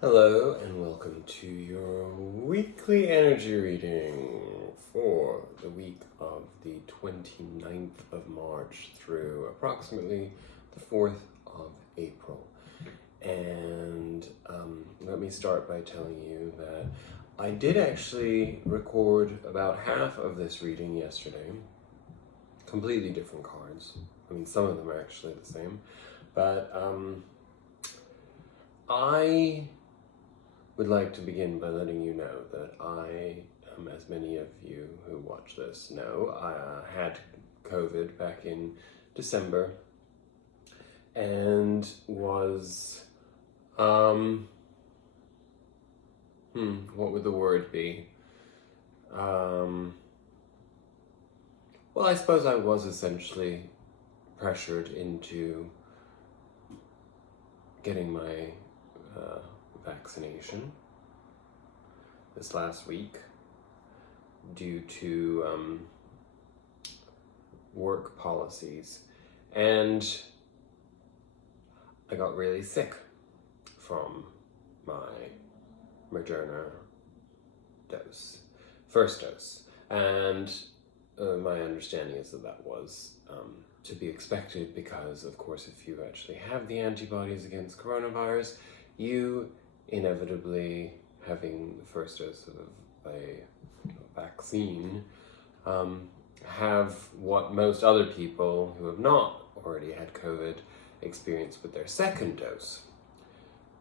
Hello and welcome to your weekly energy reading for the week of the 29th of March through approximately the 4th of April. And let me start by telling you that I did actually record about half of this reading yesterday. Completely different cards. I mean, some of them are actually the same. But I would like to begin by letting you know that I, as many of you who watch this know, I had COVID back in December and was, what would the word be? Well, I suppose I was essentially pressured into getting my vaccination this last week due to work policies, and I got really sick from my Moderna first dose, and my understanding is that that was to be expected because, of course, if you actually have the antibodies against coronavirus, you inevitably, having the first dose of a vaccine, have what most other people who have not already had COVID experience with their second dose.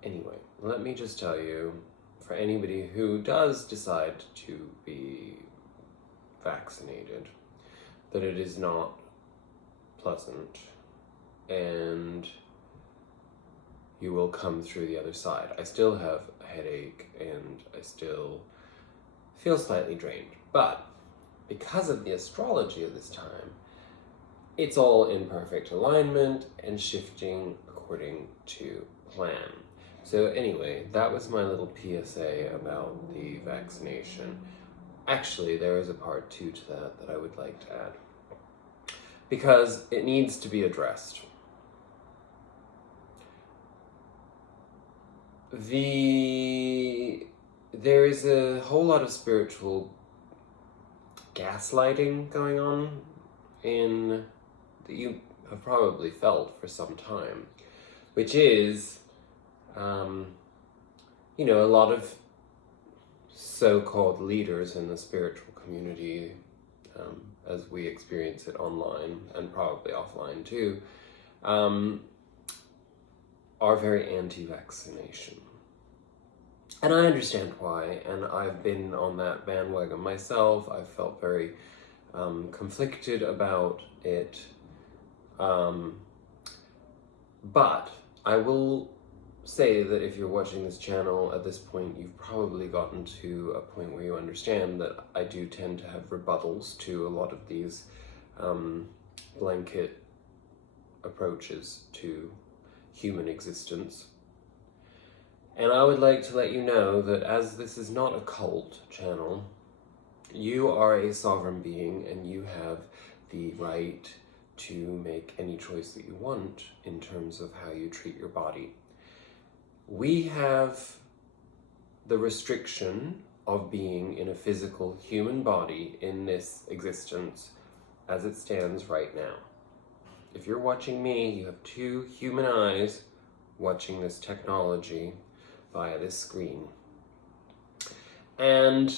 Anyway, let me just tell you, for anybody who does decide to be vaccinated, that it is not pleasant, and you will come through the other side. I still have a headache and I still feel slightly drained, but because of the astrology of this time, it's all in perfect alignment and shifting according to plan. So anyway, that was my little PSA about the vaccination. Actually, there is a part 2 to that I would like to add, because it needs to be addressed. There is a whole lot of spiritual gaslighting going on that you have probably felt for some time, which is, a lot of so-called leaders in the spiritual community, as we experience it online and probably offline too, are very anti-vaccination. And I understand why, and I've been on that bandwagon myself. I've felt very conflicted about it. But I will say that if you're watching this channel at this point, you've probably gotten to a point where you understand that I do tend to have rebuttals to a lot of these blanket approaches to human existence. And I would like to let you know that as this is not a cult channel, you are a sovereign being and you have the right to make any choice that you want in terms of how you treat your body. We have the restriction of being in a physical human body in this existence as it stands right now. If you're watching me, you have 2 human eyes watching this technology via this screen. And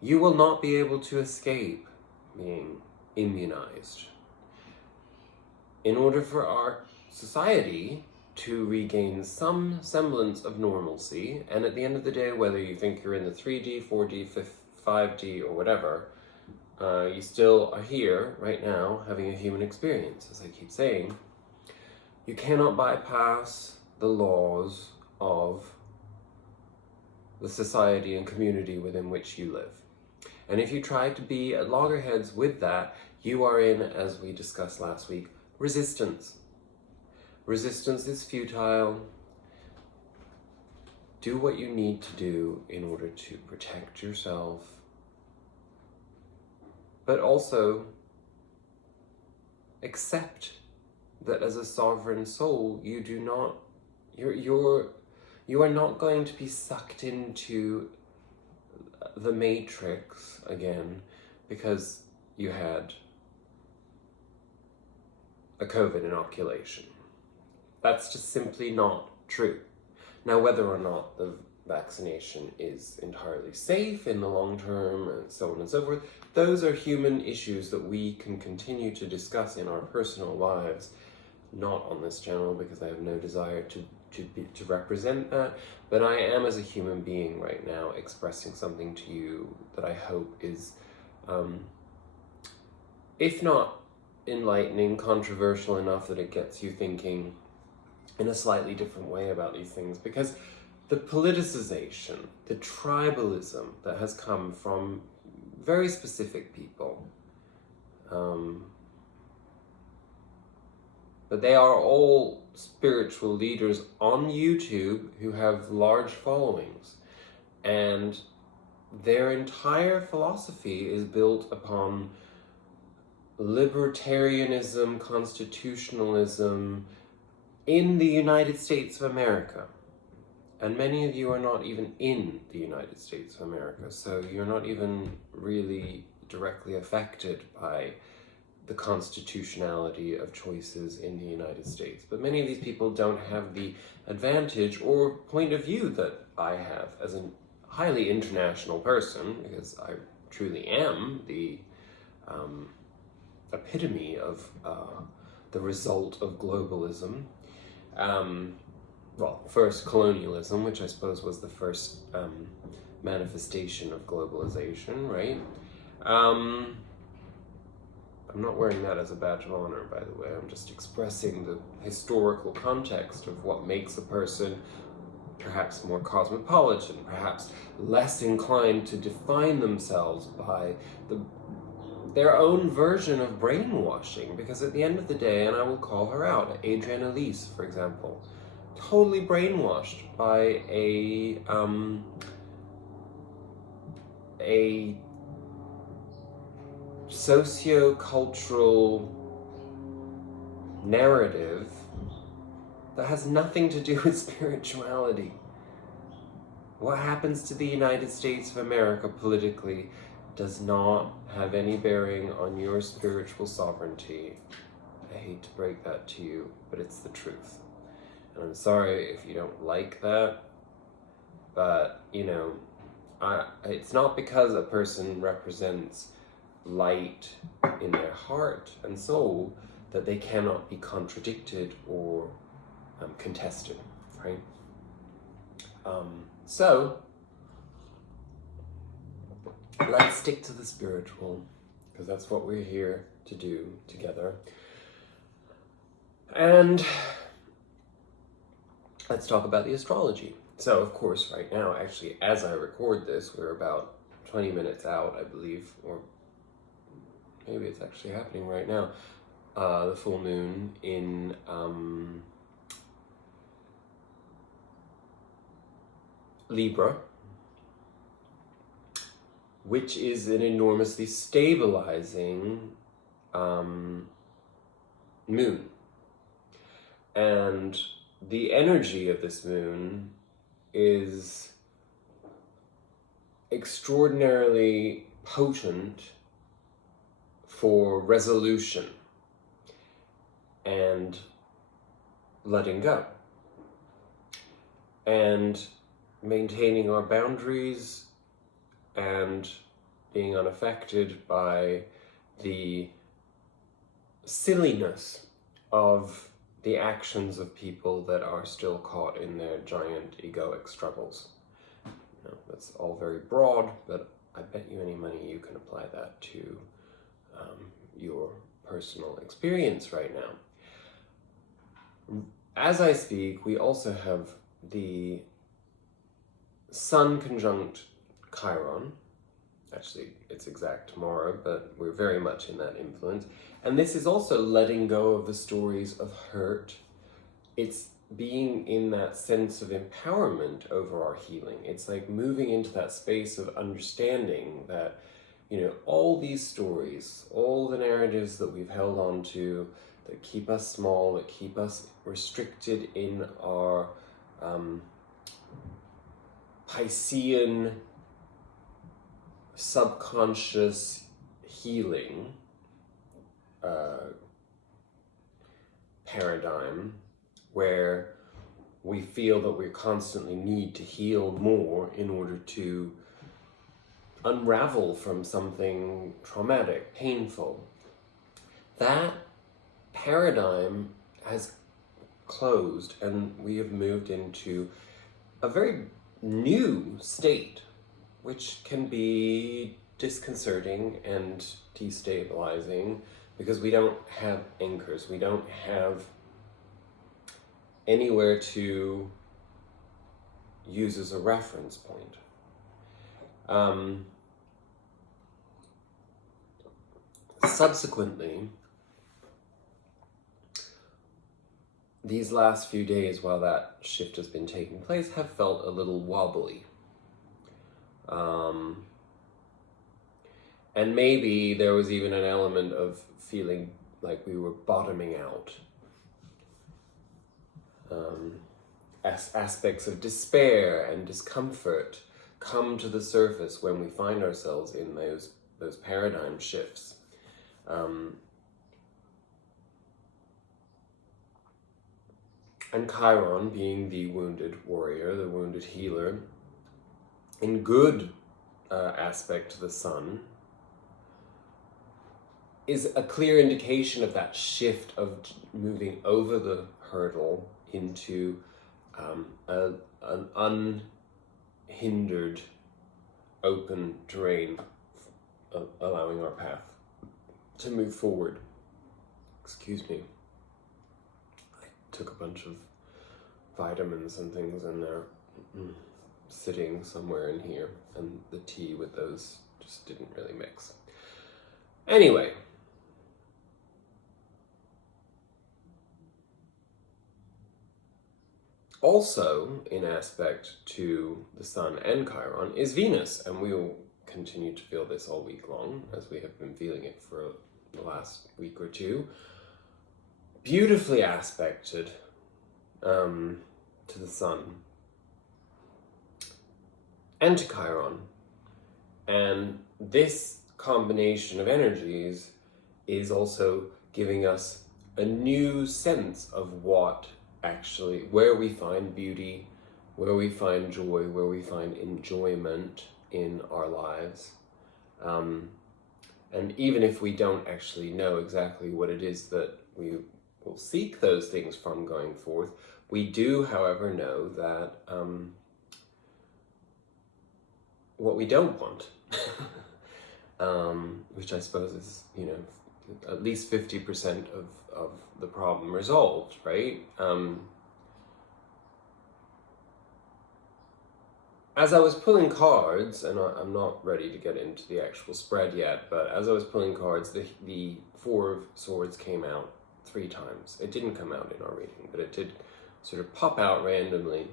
you will not be able to escape being immunized. In order for our society to regain some semblance of normalcy, and at the end of the day, whether you think you're in the 3D, 4D, 5D, or whatever, you still are here right now having a human experience. As I keep saying, you cannot bypass the laws of the society and community within which you live. And if you try to be at loggerheads with that, you are in, as we discussed last week, resistance. Resistance is futile. Do what you need to do in order to protect yourself, but also accept that as a sovereign soul, you do not, your you are not going to be sucked into the matrix again because you had a COVID inoculation. That's just simply not true. Now, whether or not the vaccination is entirely safe in the long term and so on and so forth, those are human issues that we can continue to discuss in our personal lives, not on this channel because I have no desire to represent that, but I am, as a human being right now, expressing something to you that I hope is, if not enlightening, controversial enough that it gets you thinking in a slightly different way about these things, because the politicization, the tribalism that has come from very specific people, but they are all spiritual leaders on YouTube who have large followings, and their entire philosophy is built upon libertarianism, constitutionalism in the United States of America. And many of you are not even in the United States of America, so you're not even really directly affected by the constitutionality of choices in the United States. But many of these people don't have the advantage or point of view that I have as a highly international person, because I truly am the epitome of the result of globalism. Well, first colonialism, which I suppose was the first manifestation of globalization, right? I'm not wearing that as a badge of honor, by the way. I'm just expressing the historical context of what makes a person perhaps more cosmopolitan, perhaps less inclined to define themselves by their own version of brainwashing. Because at the end of the day, and I will call her out, Adrienne Elise, for example, totally brainwashed by a socio-cultural narrative that has nothing to do with spirituality. What happens to the United States of America politically does not have any bearing on your spiritual sovereignty. I hate to break that to you, but it's the truth. And I'm sorry if you don't like that, but, you know, it's not because a person represents light in their heart and soul that they cannot be contradicted or contested, right? So, let's stick to the spiritual, because that's what we're here to do together. And let's talk about the astrology. So, of course, right now, actually, as I record this, we're about 20 minutes out, I believe, or maybe it's actually happening right now, the full moon in Libra, which is an enormously stabilizing moon. And the energy of this moon is extraordinarily potent for resolution and letting go and maintaining our boundaries and being unaffected by the silliness of the actions of people that are still caught in their giant egoic struggles. You know, that's all very broad, but I bet you any money you can apply that to your personal experience right now. As I speak, we also have the Sun conjunct Chiron. Actually, it's exact tomorrow, but we're very much in that influence. And this is also letting go of the stories of hurt. It's being in that sense of empowerment over our healing. It's like moving into that space of understanding that, you know, all these stories, all the narratives that we've held on to that keep us small, that keep us restricted in our Piscean subconscious healing paradigm, where we feel that we constantly need to heal more in order to unravel from something traumatic, painful. That paradigm has closed, and we have moved into a very new state, which can be disconcerting and destabilizing because we don't have anchors. We don't have anywhere to use as a reference point. Subsequently, these last few days, while that shift has been taking place, have felt a little wobbly. And maybe there was even an element of feeling like we were bottoming out. Aspects of despair and discomfort come to the surface when we find ourselves in those paradigm shifts. And Chiron, being the wounded warrior, the wounded healer, in good aspect to the sun, is a clear indication of that shift of moving over the hurdle into an unhindered, open terrain, allowing our path to move forward. Excuse me. I took a bunch of vitamins and things, and they're sitting somewhere in here, and the tea with those just didn't really mix. Anyway. Also, in aspect to the Sun and Chiron, is Venus, and we will continue to feel this all week long, as we have been feeling it for the last week or two. Beautifully aspected to the Sun and to Chiron. And this combination of energies is also giving us a new sense of what actually, where we find beauty, where we find joy, where we find enjoyment in our lives. And even if we don't actually know exactly what it is that we will seek those things from going forth, we do, however, know that what we don't want, which I suppose is, at least 50% of the problem resolved, right? As I was pulling cards, and I'm not ready to get into the actual spread yet, but as I was pulling cards, the Four of Swords came out 3 times. It didn't come out in our reading, but it did sort of pop out randomly.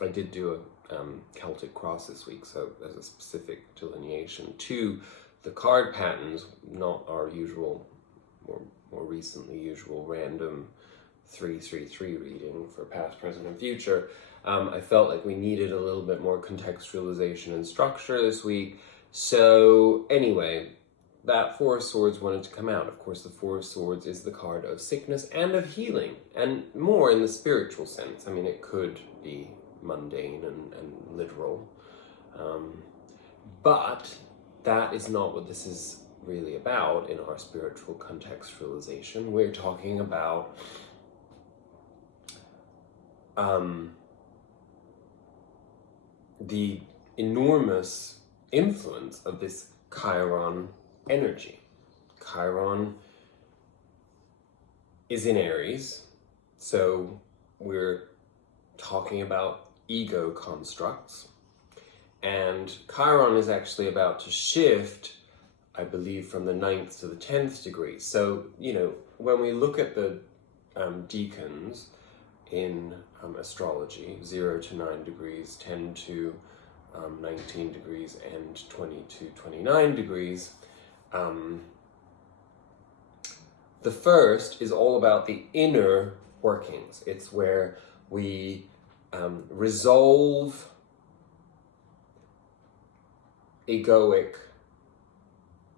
I did do a Celtic cross this week, so there's a specific delineation to the card patterns, not our usual, more recently usual random 333 reading for past, present, and future. I felt like we needed a little bit more contextualization and structure this week. So anyway, that Four of Swords wanted to come out. Of course, the Four of Swords is the card of sickness and of healing, and more in the spiritual sense. I mean, it could be mundane and literal. But that is not what this is really about in our spiritual contextualization. We're talking about the enormous influence of this Chiron energy. Chiron is in Aries, so we're talking about ego constructs, and Chiron is actually about to shift, I believe, from the 9th to the 10th degree. So, when we look at the decans in astrology, 0 to 9 degrees, 10 to 19 degrees, and 20 to 29 degrees, the first is all about the inner workings. It's where we resolve egoic,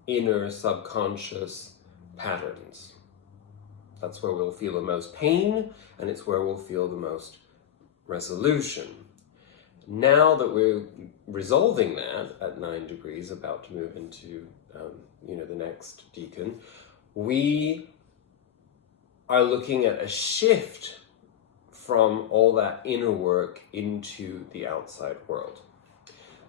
inner subconscious patterns. That's where we'll feel the most pain, and it's where we'll feel the most resolution. Now that we're resolving that at 9 degrees, about to move into the next decan, we are looking at a shift from all that inner work into the outside world.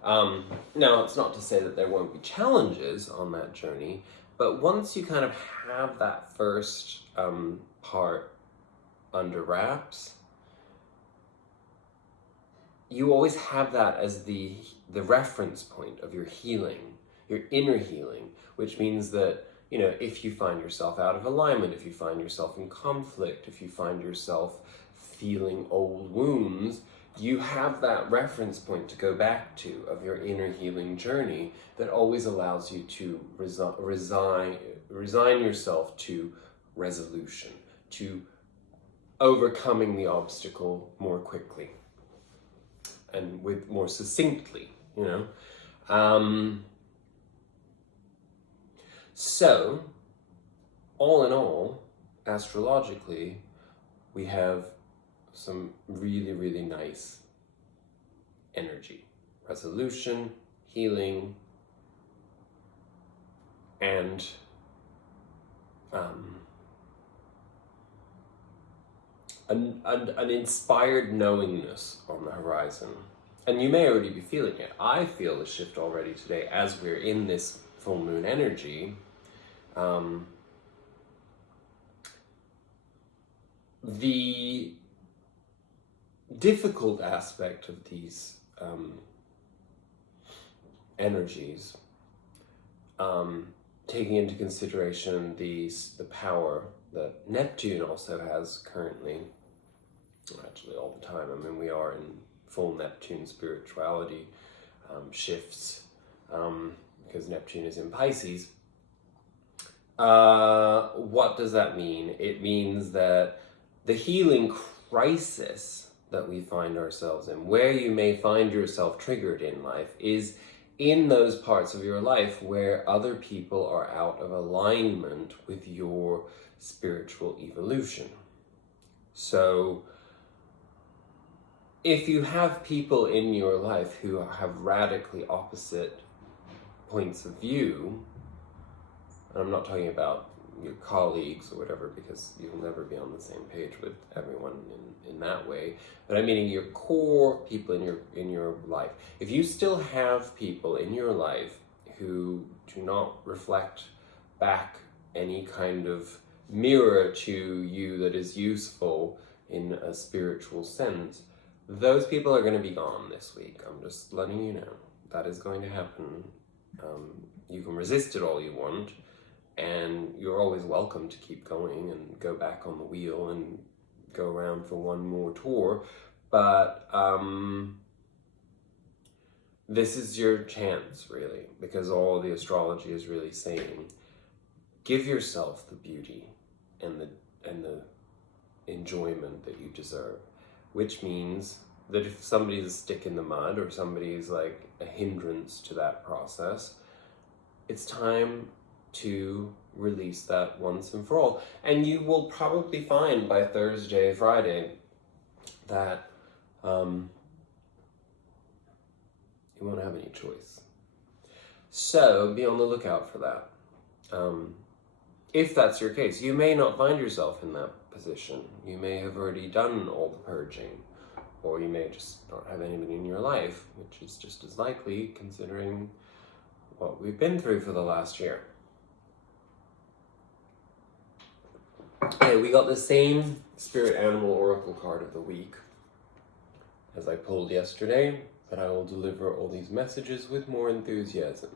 Now, it's not to say that there won't be challenges on that journey, but once you kind of have that first part under wraps, you always have that as the reference point of your healing, your inner healing, which means that, if you find yourself out of alignment, if you find yourself in conflict, if you find yourself feeling old wounds, you have that reference point to go back to of your inner healing journey that always allows you to resign yourself to resolution, to overcoming the obstacle more quickly and with more succinctly, So, all in all, astrologically, we have some really, really nice energy, resolution, healing, and an inspired knowingness on the horizon. And you may already be feeling it. I feel the shift already today as we're in this full moon energy. The difficult aspect of these energies, taking into consideration the power that Neptune also has currently, actually all the time. I mean, we are in full Neptune spirituality shifts, because Neptune is in Pisces. What does that mean? It means that the healing crisis that we find ourselves in, where you may find yourself triggered in life, is in those parts of your life where other people are out of alignment with your spiritual evolution. So, if you have people in your life who have radically opposite points of view, and I'm not talking about your colleagues or whatever, because you'll never be on the same page with everyone in that way, but I mean your core people in your life. If you still have people in your life who do not reflect back any kind of mirror to you that is useful in a spiritual sense, those people are going to be gone this week. I'm just letting you know. That is going to happen. You can resist it all you want, and you're always welcome to keep going and go back on the wheel and go around for one more tour. But this is your chance, really, because all the astrology is really saying, give yourself the beauty and the enjoyment that you deserve. Which means that if somebody's a stick in the mud or somebody's like a hindrance to that process, it's time to release that once and for all. And you will probably find by Thursday, Friday, that you won't have any choice. So be on the lookout for that. If that's your case, you may not find yourself in that position. You may have already done all the purging, or you may just not have anybody in your life, which is just as likely considering what we've been through for the last year. Okay, we got the same Spirit Animal Oracle card of the week as I pulled yesterday, but I will deliver all these messages with more enthusiasm.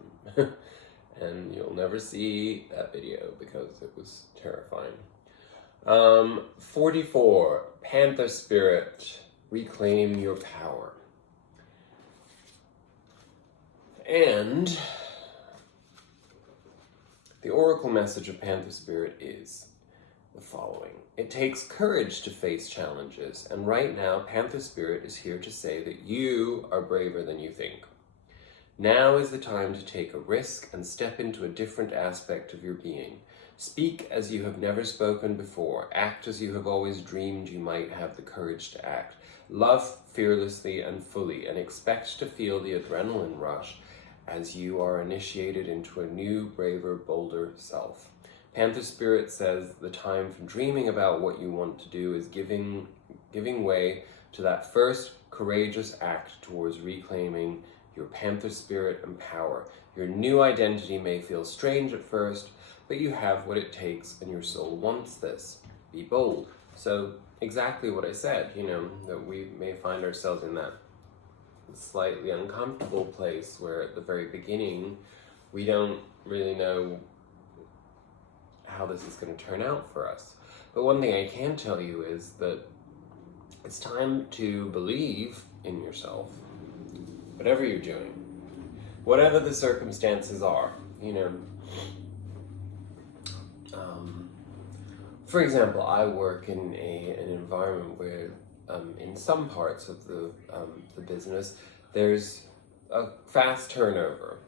And you'll never see that video because it was terrifying. 44, Panther Spirit, reclaim your power. And the oracle message of Panther Spirit is the following. It takes courage to face challenges, and right now Panther Spirit is here to say that you are braver than you think. Now is the time to take a risk and step into a different aspect of your being. Speak as you have never spoken before. Act as you have always dreamed you might have the courage to act. Love fearlessly and fully, and expect to feel the adrenaline rush as you are initiated into a new, braver, bolder self. Panther Spirit says the time for dreaming about what you want to do is giving way to that first courageous act towards reclaiming your Panther Spirit and power. Your new identity may feel strange at first, but you have what it takes and your soul wants this. Be bold. So exactly what I said, that we may find ourselves in that slightly uncomfortable place where at the very beginning we don't really know how this is going to turn out for us. But one thing I can tell you is that it's time to believe in yourself, whatever you're doing, whatever the circumstances are, For example, I work in an environment where, in some parts of the business, there's a fast turnover,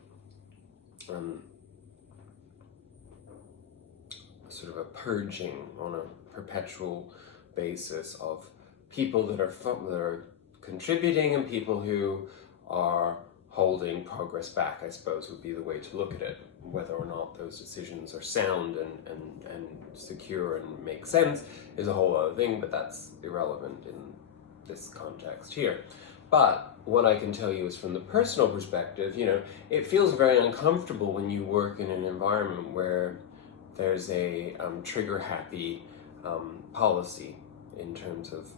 sort of a purging on a perpetual basis of people that are contributing and people who are holding progress back, I suppose would be the way to look at it. Whether or not those decisions are sound and secure and make sense is a whole other thing, but that's irrelevant in this context here. But what I can tell you is from the personal perspective, it feels very uncomfortable when you work in an environment where there's a trigger-happy policy in terms of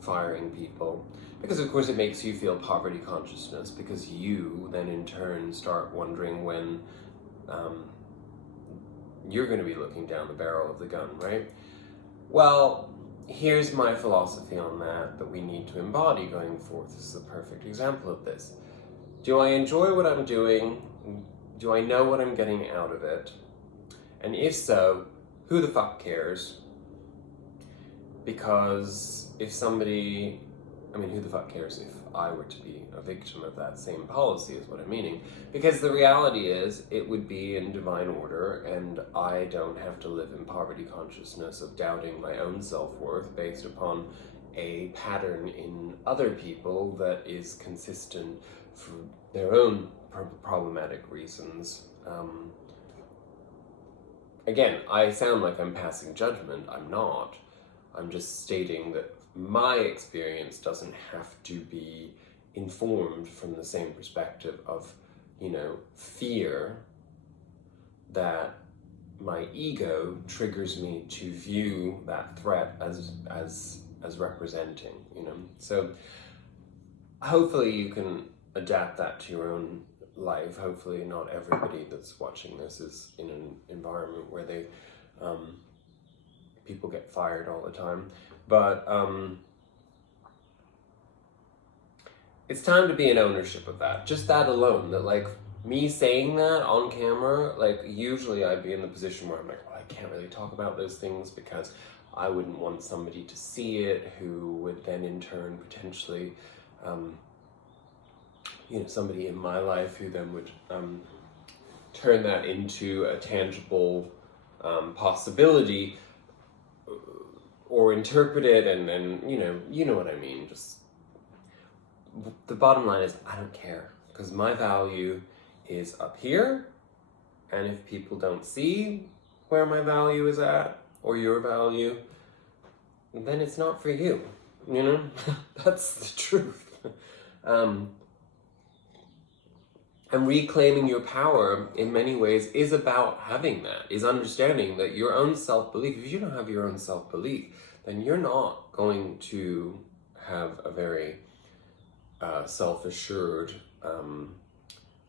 firing people, because of course it makes you feel poverty consciousness, because you then in turn start wondering when you're going to be looking down the barrel of the gun, right? Well, here's my philosophy on that we need to embody going forth. This is a perfect example of this. Do I enjoy what I'm doing? Do I know what I'm getting out of it? And if so, who the fuck cares? Because if somebody, who the fuck cares if I were to be a victim of that same policy is what I'm meaning. Because the reality is, it would be in divine order, and I don't have to live in poverty consciousness of doubting my own self-worth based upon a pattern in other people that is consistent for their own problematic reasons. Again, I sound like I'm passing judgment. I'm not. I'm just stating that my experience doesn't have to be informed from the same perspective of, fear that my ego triggers me to view that threat as representing, So hopefully you can adapt that to your own life. Hopefully not everybody that's watching this is in an environment where they people get fired all the time, but it's time to be in ownership of that. Just that alone, that me saying that on camera, usually I'd be in the position where I'm like, well, I can't really talk about those things because I wouldn't want somebody to see it who would then in turn potentially somebody in my life who then would turn that into a tangible possibility, or interpret it, and then you know what I mean. Just the bottom line is, I don't care, because my value is up here, and if people don't see where my value is at, or your value, then it's not for you. That's the truth. And reclaiming your power in many ways is about having that, is understanding that your own self-belief, if you don't have your own self-belief, then you're not going to have a very self-assured,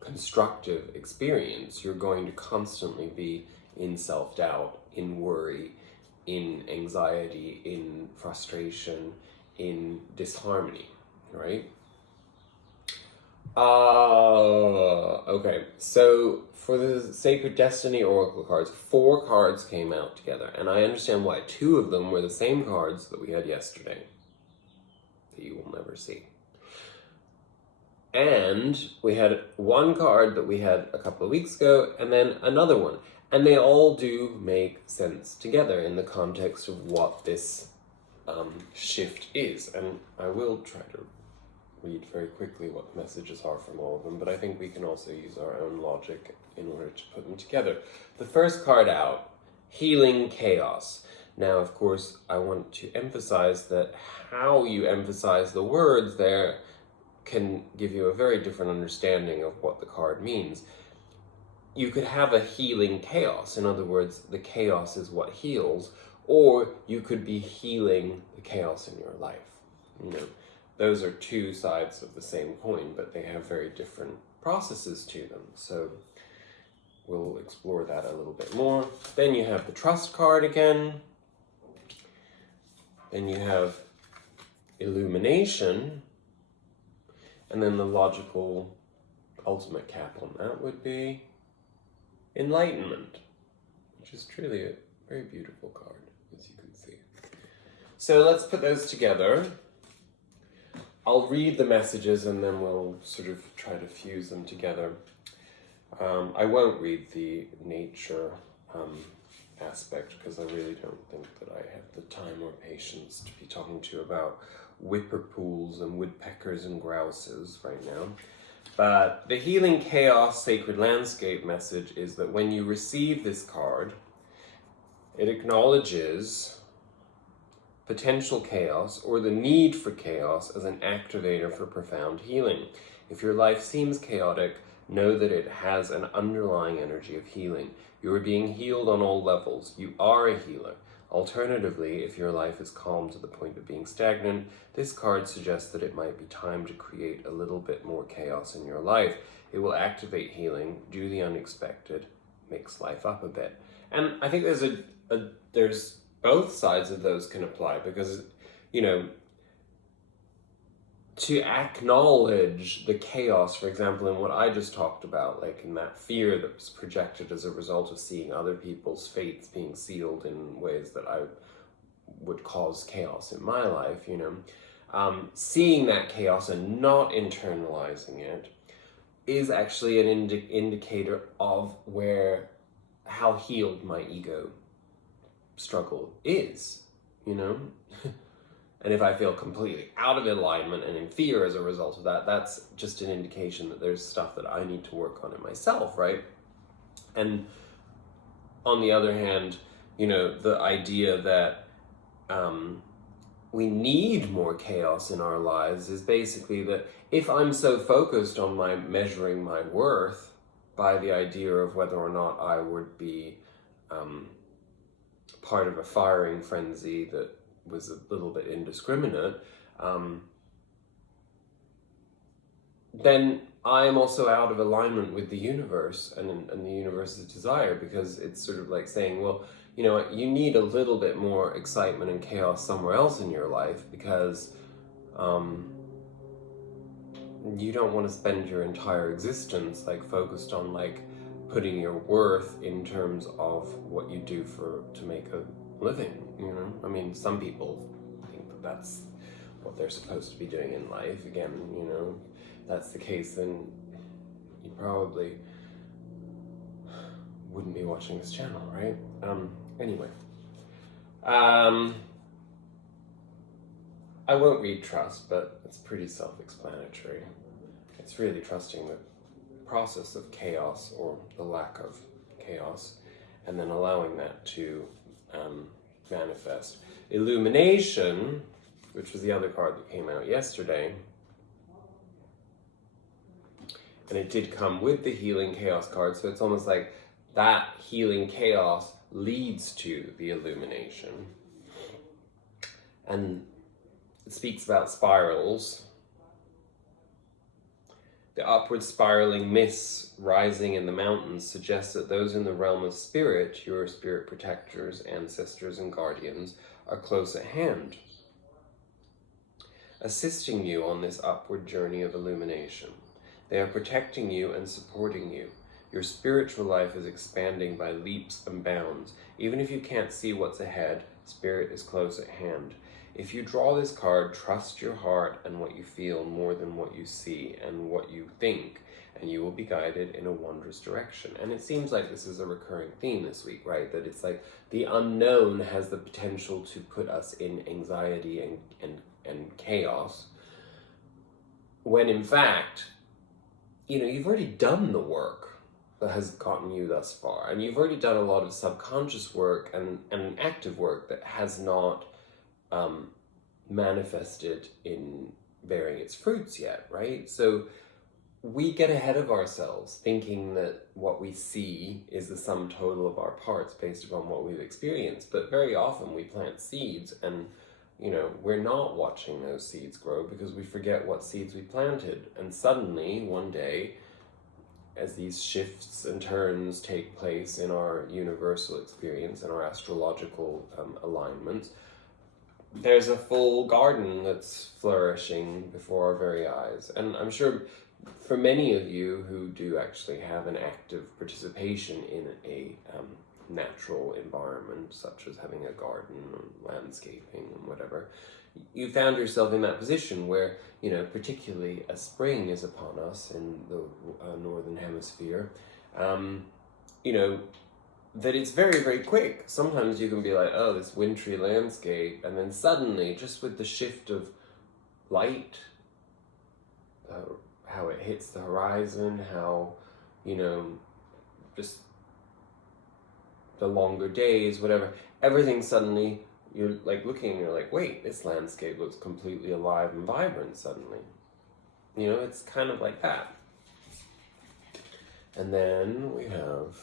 constructive experience. You're going to constantly be in self-doubt, in worry, in anxiety, in frustration, in disharmony, right? Okay, so for the Sacred Destiny Oracle cards, 4 cards came out together, and I understand why. 2 of them were the same cards that we had yesterday, that you will never see. And we had one card that we had a couple of weeks ago, and then another one. And they all do make sense together in the context of what this shift is. And I will try to read very quickly what the messages are from all of them, but I think we can also use our own logic in order to put them together. The first card out, Healing Chaos. Now, of course, I want to emphasize that how you emphasize the words there can give you a very different understanding of what the card means. You could have a healing chaos. In other words, the chaos is what heals, or you could be healing the chaos in your life. You know, those are two sides of the same coin, but they have very different processes to them. So we'll explore that a little bit more. Then you have the Trust card again. Then you have Illumination. And then the logical ultimate cap on that would be Enlightenment, which is truly a very beautiful card, as you can see. So let's put those together. I'll read the messages and then we'll sort of try to fuse them together. I won't read the nature aspect because I really don't think that I have the time or patience to be talking to you about whippoorwills and woodpeckers and grouses right now. But the Healing Chaos Sacred Landscape message is that when you receive this card, it acknowledges potential chaos or the need for chaos as an activator for profound healing. If your life seems chaotic, know that it has an underlying energy of healing. You are being healed on all levels. You are a healer. Alternatively, if your life is calm to the point of being stagnant, this card suggests that it might be time to create a little bit more chaos in your life. It will activate healing, do the unexpected, mix life up a bit. And I think there's both sides of those can apply because, you know, to acknowledge the chaos, for example, in what I just talked about, like in that fear that was projected as a result of seeing other people's fates being sealed in ways that I would cause chaos in my life, you know, seeing that chaos and not internalizing it is actually an indicator of how healed my ego struggle is, you know? And if I feel completely out of alignment and in fear as a result of that, that's just an indication that there's stuff that I need to work on in myself, right? And on the other hand, you know, the idea that we need more chaos in our lives is basically that if I'm so focused on measuring my worth by the idea of whether or not I would be part of a firing frenzy that was a little bit indiscriminate, then I am also out of alignment with the universe and the universe's desire, because it's sort of like saying, well, you know what, you need a little bit more excitement and chaos somewhere else in your life because you don't want to spend your entire existence like focused on like putting your worth in terms of what you do to make a living, you know? I mean, some people think that that's what they're supposed to be doing in life. Again, you know, if that's the case, then you probably wouldn't be watching this channel, right? Anyway. I won't read Trust, but it's pretty self-explanatory. It's really trusting the process of chaos or the lack of chaos, and then allowing that to manifest. Illumination, which was the other card that came out yesterday, and it did come with the Healing Chaos card, so it's almost like that healing chaos leads to the illumination. And it speaks about spirals. The upward spiraling mists rising in the mountains suggests that those in the realm of spirit, your spirit protectors, ancestors, and guardians, are close at hand, assisting you on this upward journey of illumination. They are protecting you and supporting you. Your spiritual life is expanding by leaps and bounds. Even if you can't see what's ahead, spirit is close at hand. if you draw this card, trust your heart and what you feel more than what you see and what you think, and you will be guided in a wondrous direction. And it seems like this is a recurring theme this week, right? That it's like the unknown has the potential to put us in anxiety and chaos, when in fact, you've already done the work that has gotten you thus far, and you've already done a lot of subconscious work and active work that has not manifested in bearing its fruits yet, right? So we get ahead of ourselves thinking that what we see is the sum total of our parts based upon what we've experienced. But very often we plant seeds and, we're not watching those seeds grow because we forget what seeds we planted. And suddenly, one day, as these shifts and turns take place in our universal experience and our astrological alignments, there's a full garden that's flourishing before our very eyes. And I'm sure for many of you who do actually have an active participation in a natural environment, such as having a garden or landscaping and whatever, you found yourself in that position where, particularly as spring is upon us in the northern hemisphere, that it's very, very quick. Sometimes you can be like, oh, this wintry landscape, and then suddenly, just with the shift of light, how it hits the horizon, how, just the longer days, whatever, everything suddenly, you're like looking and you're like, wait, this landscape looks completely alive and vibrant suddenly. It's kind of like that. And then we have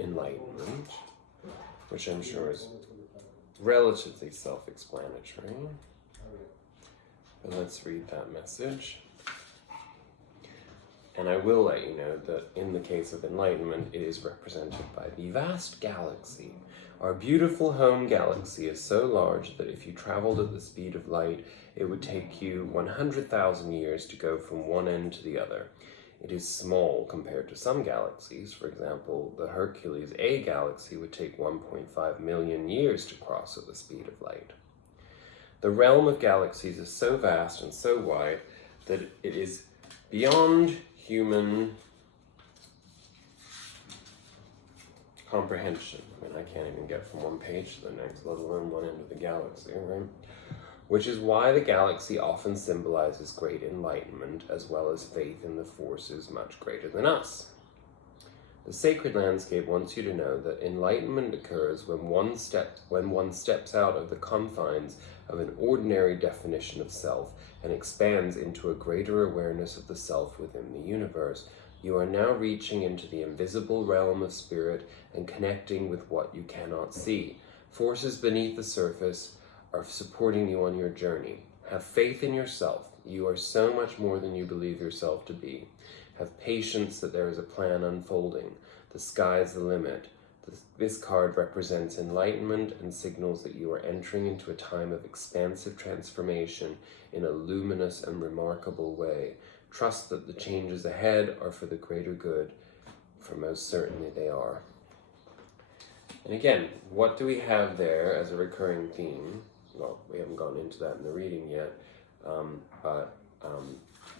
Enlightenment, which I'm sure is relatively self-explanatory. But let's read that message. And I will let you know that in the case of Enlightenment, it is represented by the vast galaxy. Our beautiful home galaxy is so large that if you traveled at the speed of light, it would take you 100,000 years to go from one end to the other. It is small compared to some galaxies. For example, the Hercules A galaxy would take 1.5 million years to cross at the speed of light. The realm of galaxies is so vast and so wide that it is beyond human comprehension. I can't even get from one page to the next, let alone one end of the galaxy, right? Which is why the galaxy often symbolizes great enlightenment, as well as faith in the forces much greater than us. The sacred landscape wants you to know that enlightenment occurs when one steps out of the confines of an ordinary definition of self and expands into a greater awareness of the self within the universe. You are now reaching into the invisible realm of spirit and connecting with what you cannot see. Forces beneath the surface are supporting you on your journey. Have faith in yourself. You are so much more than you believe yourself to be. Have patience that there is a plan unfolding. The sky is the limit. This card represents enlightenment and signals that you are entering into a time of expansive transformation in a luminous and remarkable way. Trust that the changes ahead are for the greater good, for most certainly they are. And again, what do we have there as a recurring theme? Well, we haven't gone into that in the reading yet, but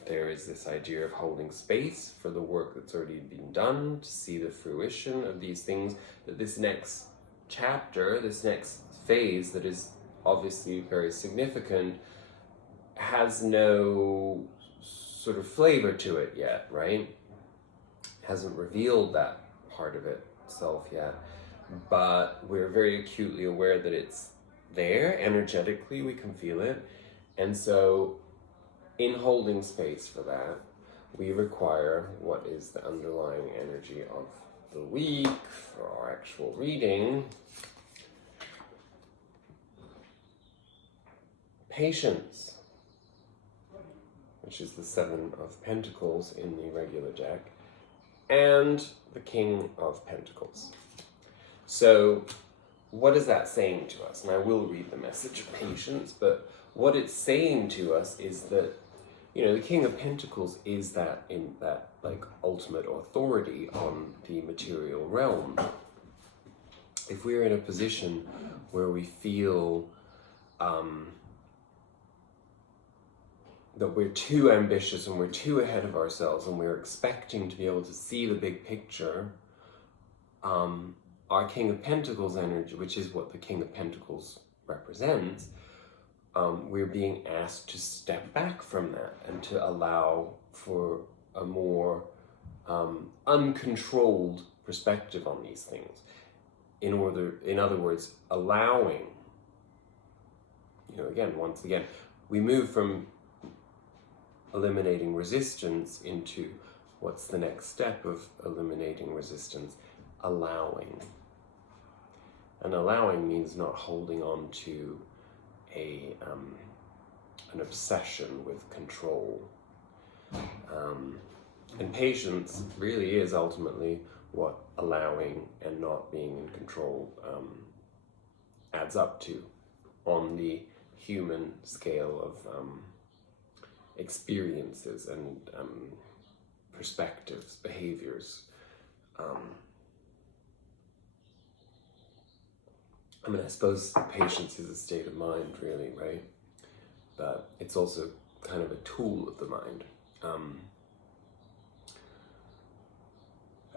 there is this idea of holding space for the work that's already been done, to see the fruition of these things, that this next chapter, this next phase that is obviously very significant, has no sort of flavor to it yet, right? Hasn't revealed that part of itself yet, but we're very acutely aware that it's there. Energetically, we can feel it. And so in holding space for that, we require what is the underlying energy of the week for our actual reading. Patience, which is the Seven of Pentacles in the regular deck, and the King of Pentacles. So what is that saying to us? And I will read the message of patience, but what it's saying to us is that, the King of Pentacles is that ultimate authority on the material realm. If we're in a position where we feel that we're too ambitious and we're too ahead of ourselves and we're expecting to be able to see the big picture, our King of Pentacles energy, which is what the King of Pentacles represents, we're being asked to step back from that and to allow for a more uncontrolled perspective on these things. In other words, allowing, once again, we move from eliminating resistance into what's the next step of eliminating resistance? Allowing. And allowing means not holding on to an obsession with control. And patience really is ultimately what allowing and not being in control adds up to on the human scale of experiences and perspectives, behaviors. I suppose patience is a state of mind, really, right? But it's also kind of a tool of the mind.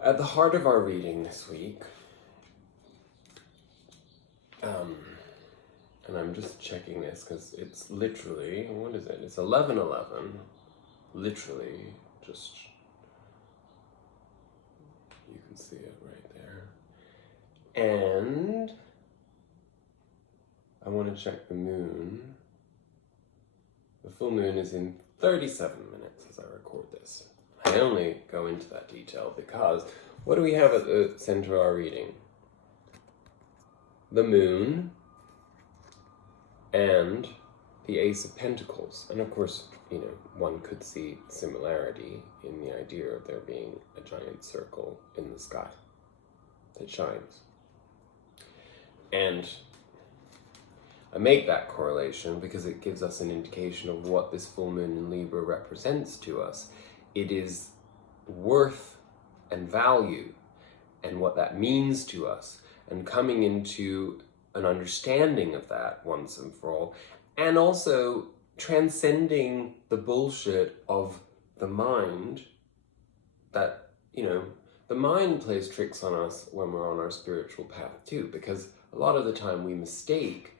At the heart of our reading this week, and I'm just checking this because it's literally, what is it? It's 11:11. Literally, just, you can see it right there. And I want to check the moon. The full moon is in 37 minutes as I record this. I only go into that detail because what do we have at the center of our reading? The moon and the Ace of Pentacles. And of course, one could see similarity in the idea of there being a giant circle in the sky that shines. And I make that correlation because it gives us an indication of what this full moon in Libra represents to us. It is worth and value and what that means to us, and coming into an understanding of that once and for all, and also transcending the bullshit of the mind that, the mind plays tricks on us when we're on our spiritual path too, because a lot of the time we mistake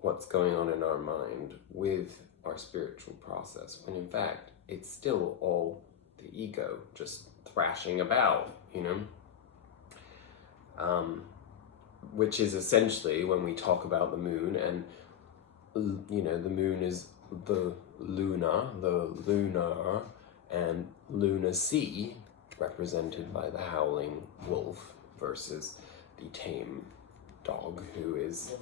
what's going on in our mind with our spiritual process, when in fact it's still all the ego just thrashing about, which is essentially when we talk about the moon, and the moon is the lunar and lunacy, represented by the howling wolf versus the tame dog, who is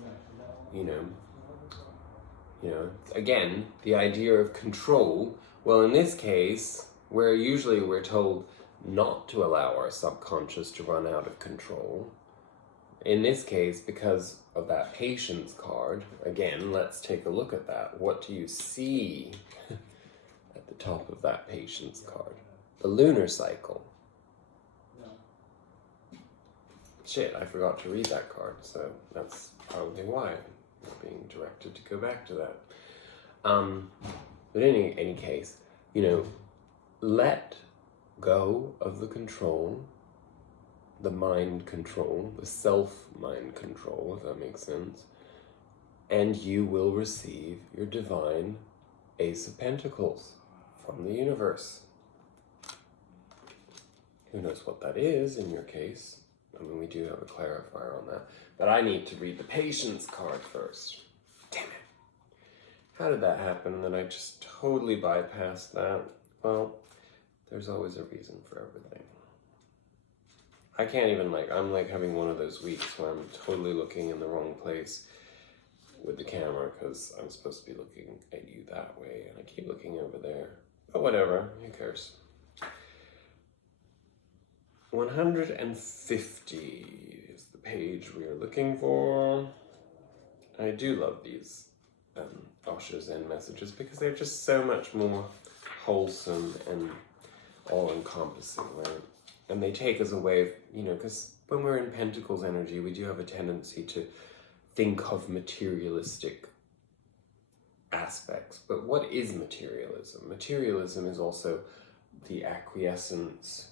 again, the idea of control. Well, in this case, where usually we're told not to allow our subconscious to run out of control, in this case, because of that patience card, again, let's take a look at that. What do you see at the top of that patience card? The lunar cycle. Shit, I forgot to read that card, so that's probably why I'm being directed to go back to that. But in any case, let go of the control, the mind control, the self-mind control, if that makes sense, and you will receive your divine Ace of Pentacles from the universe. Who knows what that is in your case? We do have a clarifier on that. But I need to read the patience card first. Damn it. How did that happen that I just totally bypassed that? Well, there's always a reason for everything. I can't even I'm having one of those weeks where I'm totally looking in the wrong place with the camera because I'm supposed to be looking at you that way and I keep looking over there. But whatever, who cares? 150 is the page we are looking for. I do love these Osho Zen messages because they're just so much more wholesome and all-encompassing, right? And they take us away, because when we're in Pentacles energy, we do have a tendency to think of materialistic aspects. But what is materialism? Materialism is also the acquiescence,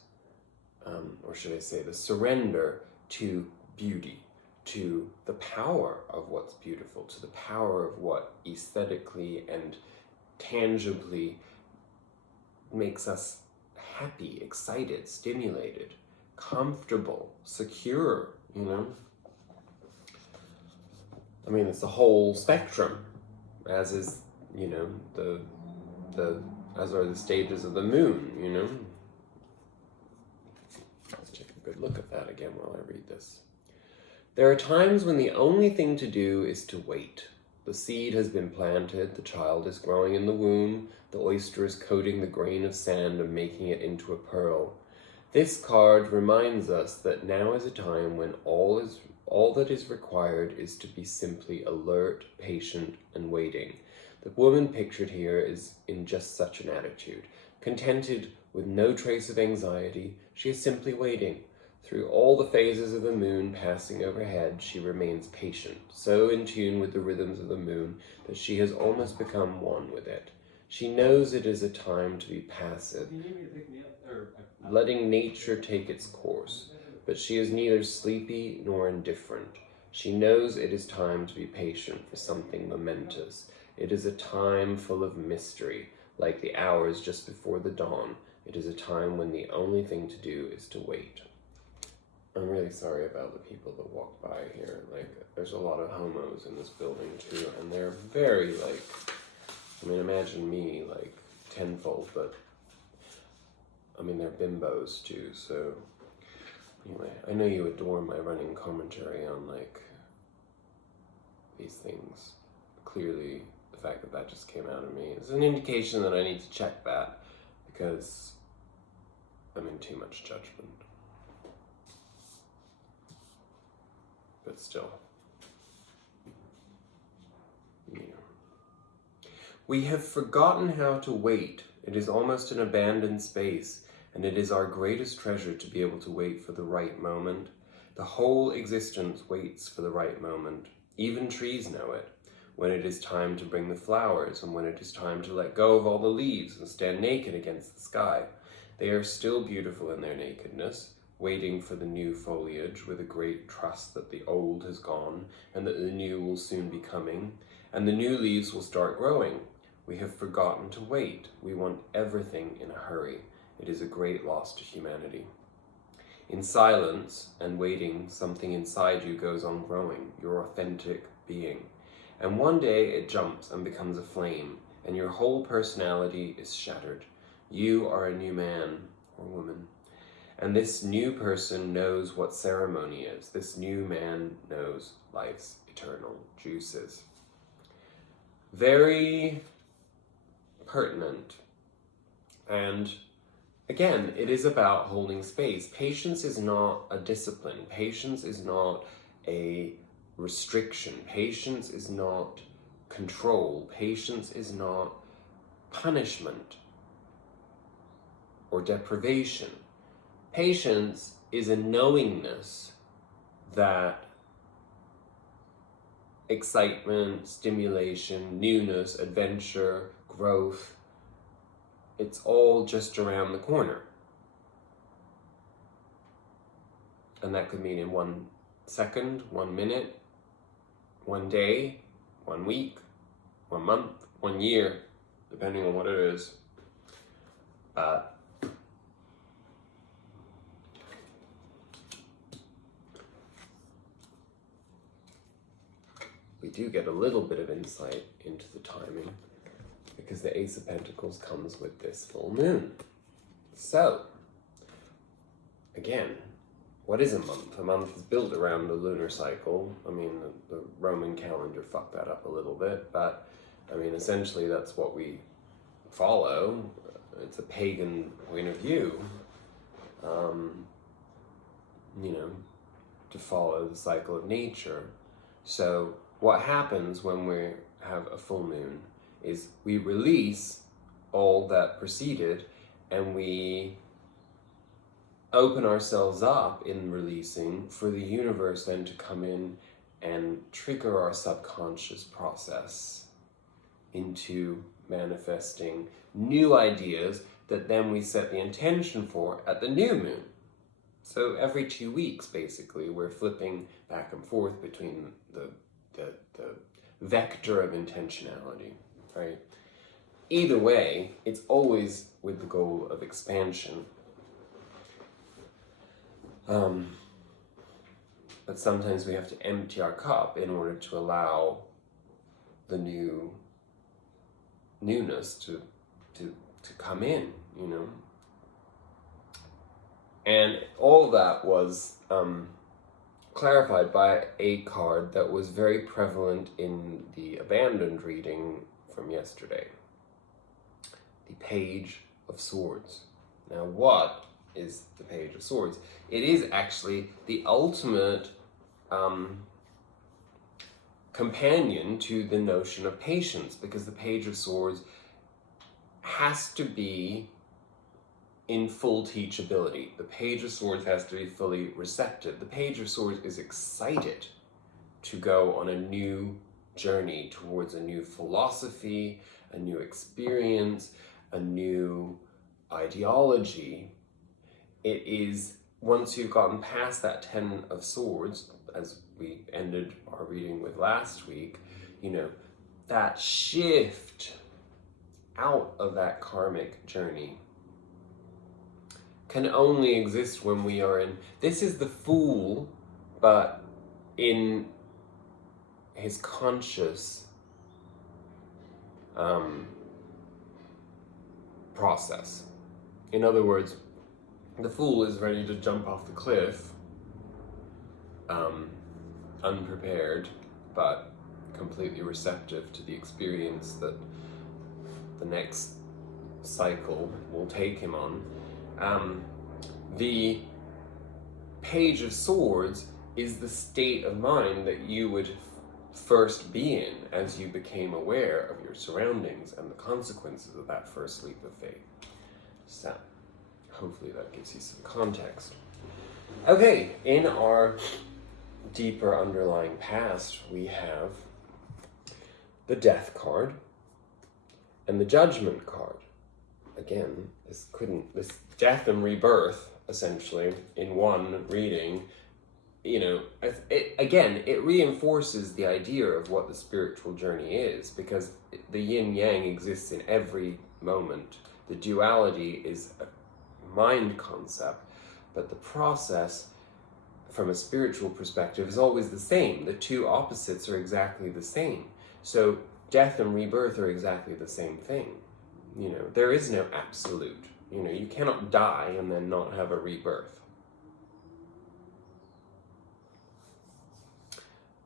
or should I say the surrender to beauty, to the power of what's beautiful, to the power of what aesthetically and tangibly makes us happy, excited, stimulated, comfortable, secure, you know? I mean, it's a whole spectrum, as is, you know, as are the stages of the moon, you know? Let's take a good look at that again while I read this. There are times when the only thing to do is to wait. The seed has been planted, the child is growing in the womb, the oyster is coating the grain of sand and making it into a pearl. This card reminds us that now is a time when all that is required is to be simply alert, patient, and waiting. The woman pictured here is in just such an attitude. Contented with no trace of anxiety, she is simply waiting. Through all the phases of the moon passing overhead, she remains patient, so in tune with the rhythms of the moon that she has almost become one with it. She knows it is a time to be passive, letting nature take its course, but she is neither sleepy nor indifferent. She knows it is time to be patient for something momentous. It is a time full of mystery, like the hours just before the dawn. It is a time when the only thing to do is to wait. I'm really sorry about the people that walk by here. Like, there's a lot of homos in this building too, and they're very, like, I mean, imagine me, like, tenfold, but, I mean, they're bimbos too, so, anyway, I know you adore my running commentary on, like, these things. Clearly, the fact that that just came out of me is an indication that I need to check that, because I'm in too much judgment. But still, yeah. We have forgotten how to wait. It is almost an abandoned space, and it is our greatest treasure to be able to wait for the right moment. The whole existence waits for the right moment. Even trees know it, when it is time to bring the flowers, and when it is time to let go of all the leaves and stand naked against the sky. They are still beautiful in their nakedness, waiting for the new foliage with a great trust that the old has gone and that the new will soon be coming, and the new leaves will start growing. We have forgotten to wait. We want everything in a hurry. It is a great loss to humanity. In silence and waiting, something inside you goes on growing, your authentic being. And one day it jumps and becomes a flame, and your whole personality is shattered. You are a new man or woman. And this new person knows what ceremony is. This new man knows life's eternal juices. Very pertinent. And again, it is about holding space. Patience is not a discipline. Patience is not a restriction. Patience is not control. Patience is not punishment or deprivation. Patience is a knowingness that excitement, stimulation, newness, adventure, growth, it's all just around the corner. And that could mean in 1 second, 1 minute, 1 day, 1 week, 1 month, 1 year, depending on what it is. We do get a little bit of insight into the timing because the Ace of Pentacles comes with this full moon. So, again, what is a month? A month is built around the lunar cycle. I mean, the Roman calendar fucked that up a little bit, but I mean, essentially that's what we follow. It's a pagan point of view, you know, to follow the cycle of nature. So what happens when we have a full moon is we release all that preceded and we open ourselves up in releasing for the universe then to come in and trigger our subconscious process into manifesting new ideas that then we set the intention for at the new moon. So every 2 weeks, basically, we're flipping back and forth between the vector of intentionality, right? Either way, it's always with the goal of expansion. But sometimes we have to empty our cup in order to allow the newness to come in, you know. And all of that was clarified by a card that was very prevalent in the abandoned reading from yesterday. The Page of Swords. Now, what is the Page of Swords? It is actually the ultimate companion to the notion of patience, because the Page of Swords has to be in full teachability. The Page of Swords has to be fully receptive. The Page of Swords is excited to go on a new journey towards a new philosophy, a new experience, a new ideology. It is, once you've gotten past that 10 of Swords, as we ended our reading with last week, you know, that shift out of that karmic journey can only exist when we are in, this is the Fool, but in his conscious process. In other words, the Fool is ready to jump off the cliff, unprepared, but completely receptive to the experience that the next cycle will take him on. The Page of Swords is the state of mind that you would first be in as you became aware of your surroundings and the consequences of that first leap of faith. So, hopefully that gives you some context. Okay, in our deeper underlying past, we have the Death card and the Judgment card. Again, this death and rebirth, essentially, in one reading, you know, it reinforces the idea of what the spiritual journey is, because the yin-yang exists in every moment. The duality is a mind concept, but the process from a spiritual perspective is always the same. The two opposites are exactly the same. So death and rebirth are exactly the same thing. You know, there is no absolute. You know, you cannot die and then not have a rebirth.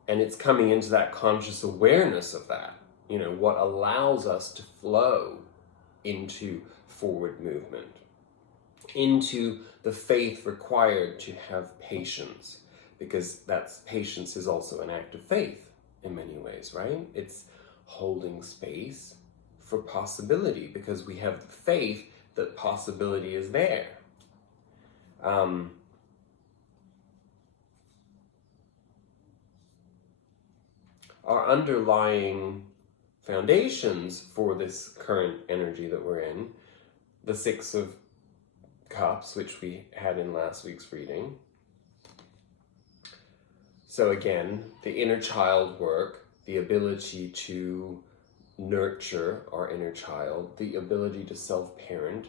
And it's coming into that conscious awareness of that, you know, what allows us to flow into forward movement, into the faith required to have patience, because patience is also an act of faith in many ways, right? It's holding space for possibility, because we have the faith that possibility is there. Our underlying foundations for this current energy that we're in, the Six of Cups, which we had in last week's reading. So again, the inner child work, the ability to nurture our inner child, the ability to self-parent.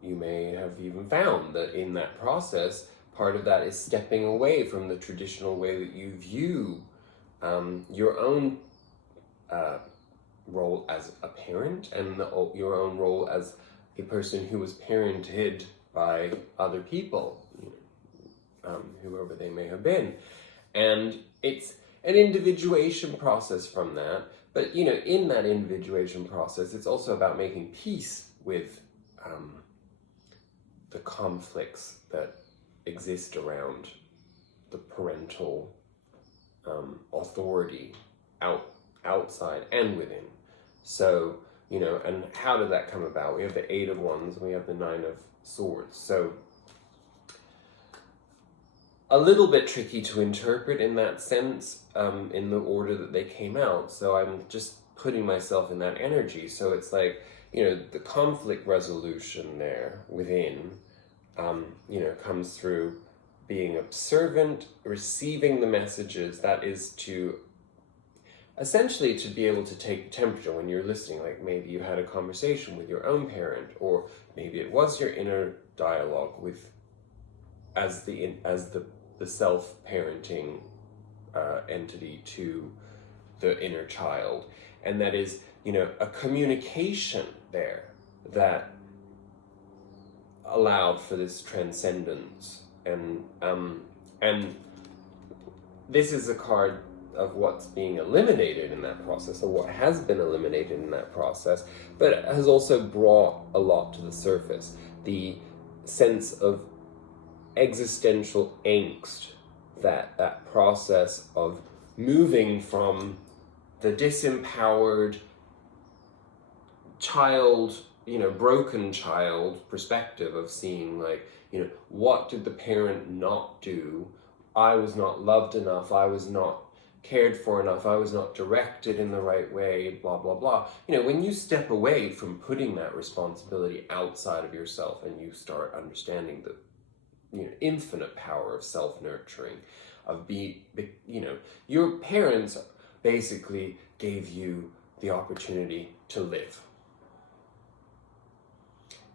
You may have even found that in that process, part of that is stepping away from the traditional way that you view your own role as a parent and your own role as a person who was parented by other people, whoever they may have been. And it's an individuation process from that. But, you know, in that individuation process, it's also about making peace with the conflicts that exist around the parental authority outside and within. So, you know, and how did that come about? We have the Eight of Wands and we have the Nine of Swords. So a little bit tricky to interpret in that sense, in the order that they came out. So I'm just putting myself in that energy. So it's like, the conflict resolution there within, comes through being observant, receiving the messages. That is to essentially to be able to take temperature when you're listening. Like maybe you had a conversation with your own parent, or maybe it was your inner dialogue with as the self-parenting entity to the inner child, and that is a communication there that allowed for this transcendence, and this is a card of what's being eliminated in that process, or what has been eliminated in that process, but it has also brought a lot to the surface. The sense of existential angst, that process of moving from the disempowered child, broken child perspective of seeing like, what did the parent not do? I was not loved enough, I was not cared for enough, I was not directed in the right way, blah, blah, blah. When you step away from putting that responsibility outside of yourself and you start understanding the infinite power of self-nurturing, of your parents basically gave you the opportunity to live.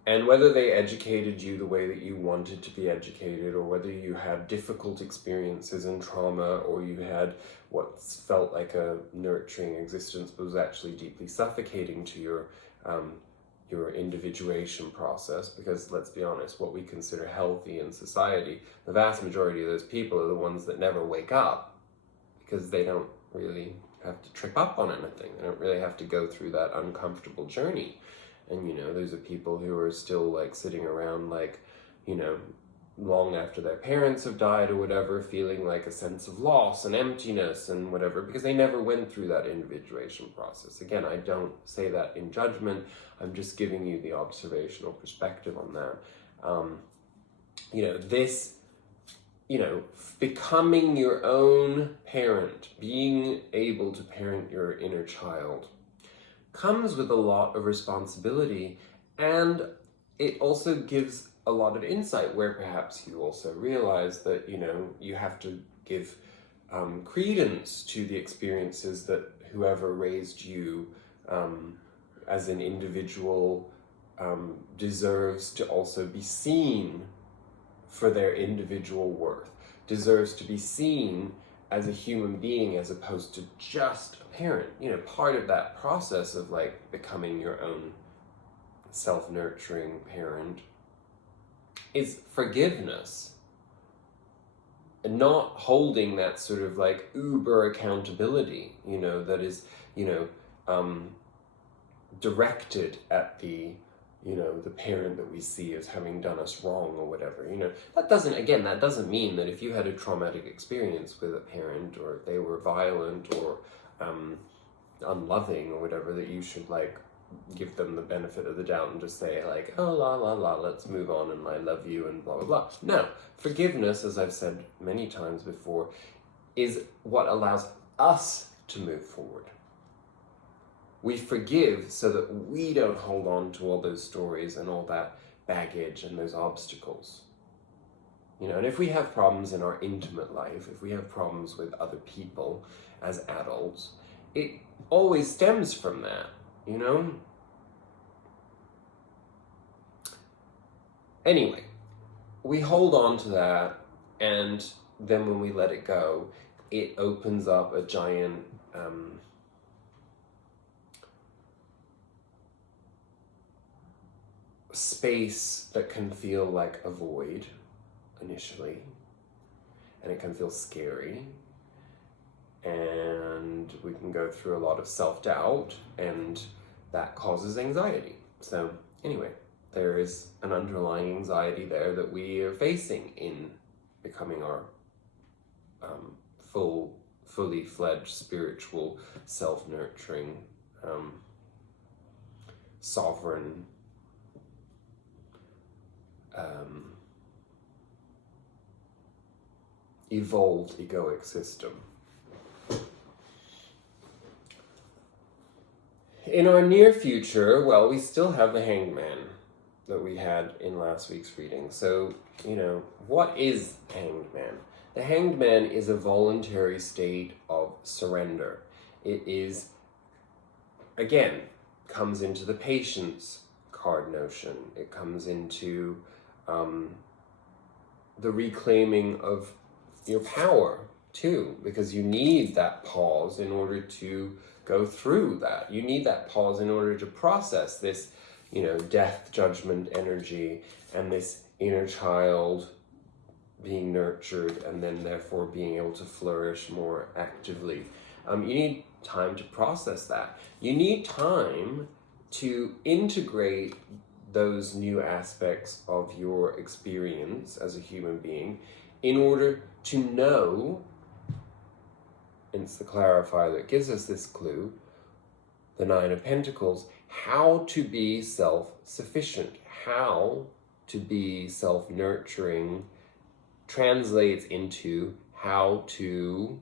And whether they educated you the way that you wanted to be educated, or whether you had difficult experiences and trauma, or you had what felt like a nurturing existence but was actually deeply suffocating to your individuation process, because let's be honest, what we consider healthy in society, the vast majority of those people are the ones that never wake up, because they don't really have to trip up on anything. They don't really have to go through that uncomfortable journey. And those are people who are still like sitting around like, long after their parents have died or whatever, feeling like a sense of loss and emptiness and whatever, because they never went through that individuation process. Again, I don't say that in judgment. I'm just giving you the observational perspective on that. This, becoming your own parent, being able to parent your inner child, comes with a lot of responsibility, and it also gives a lot of insight, where perhaps you also realize that you have to give credence to the experiences that whoever raised you as an individual deserves to also be seen for their individual worth, deserves to be seen as a human being as opposed to just a parent. Part of that process of like becoming your own self-nurturing parent is forgiveness, and not holding that sort of like uber accountability, that is, directed at the parent that we see as having done us wrong or whatever. That doesn't mean that if you had a traumatic experience with a parent, or if they were violent or unloving or whatever, that you should like give them the benefit of the doubt and just say like, oh, la, la, la, let's move on and I love you and blah, blah, blah. No, forgiveness, as I've said many times before, is what allows us to move forward. We forgive so that we don't hold on to all those stories and all that baggage and those obstacles. And if we have problems in our intimate life, if we have problems with other people as adults, it always stems from that, Anyway, we hold on to that, and then when we let it go, it opens up a giant space that can feel like a void initially, and it can feel scary, and we can go through a lot of self-doubt, and that causes anxiety. So anyway, there is an underlying anxiety there that we are facing in becoming our fully fledged spiritual, self-nurturing, sovereign, evolved egoic system. In our near future, well, we still have the Hanged Man that we had in last week's reading. So, what is Hanged Man? The Hanged Man is a voluntary state of surrender. It is, again, comes into the patience card notion. It comes into the reclaiming of your power, too, because you need that pause in order to go through that. You need that pause in order to process this, death, judgment energy, and this inner child being nurtured, and then therefore being able to flourish more actively. You need time to process that. You need time to integrate those new aspects of your experience as a human being in order to know, and it's the clarifier that gives us this clue, the Nine of Pentacles, how to be self-sufficient, how to be self-nurturing translates into how to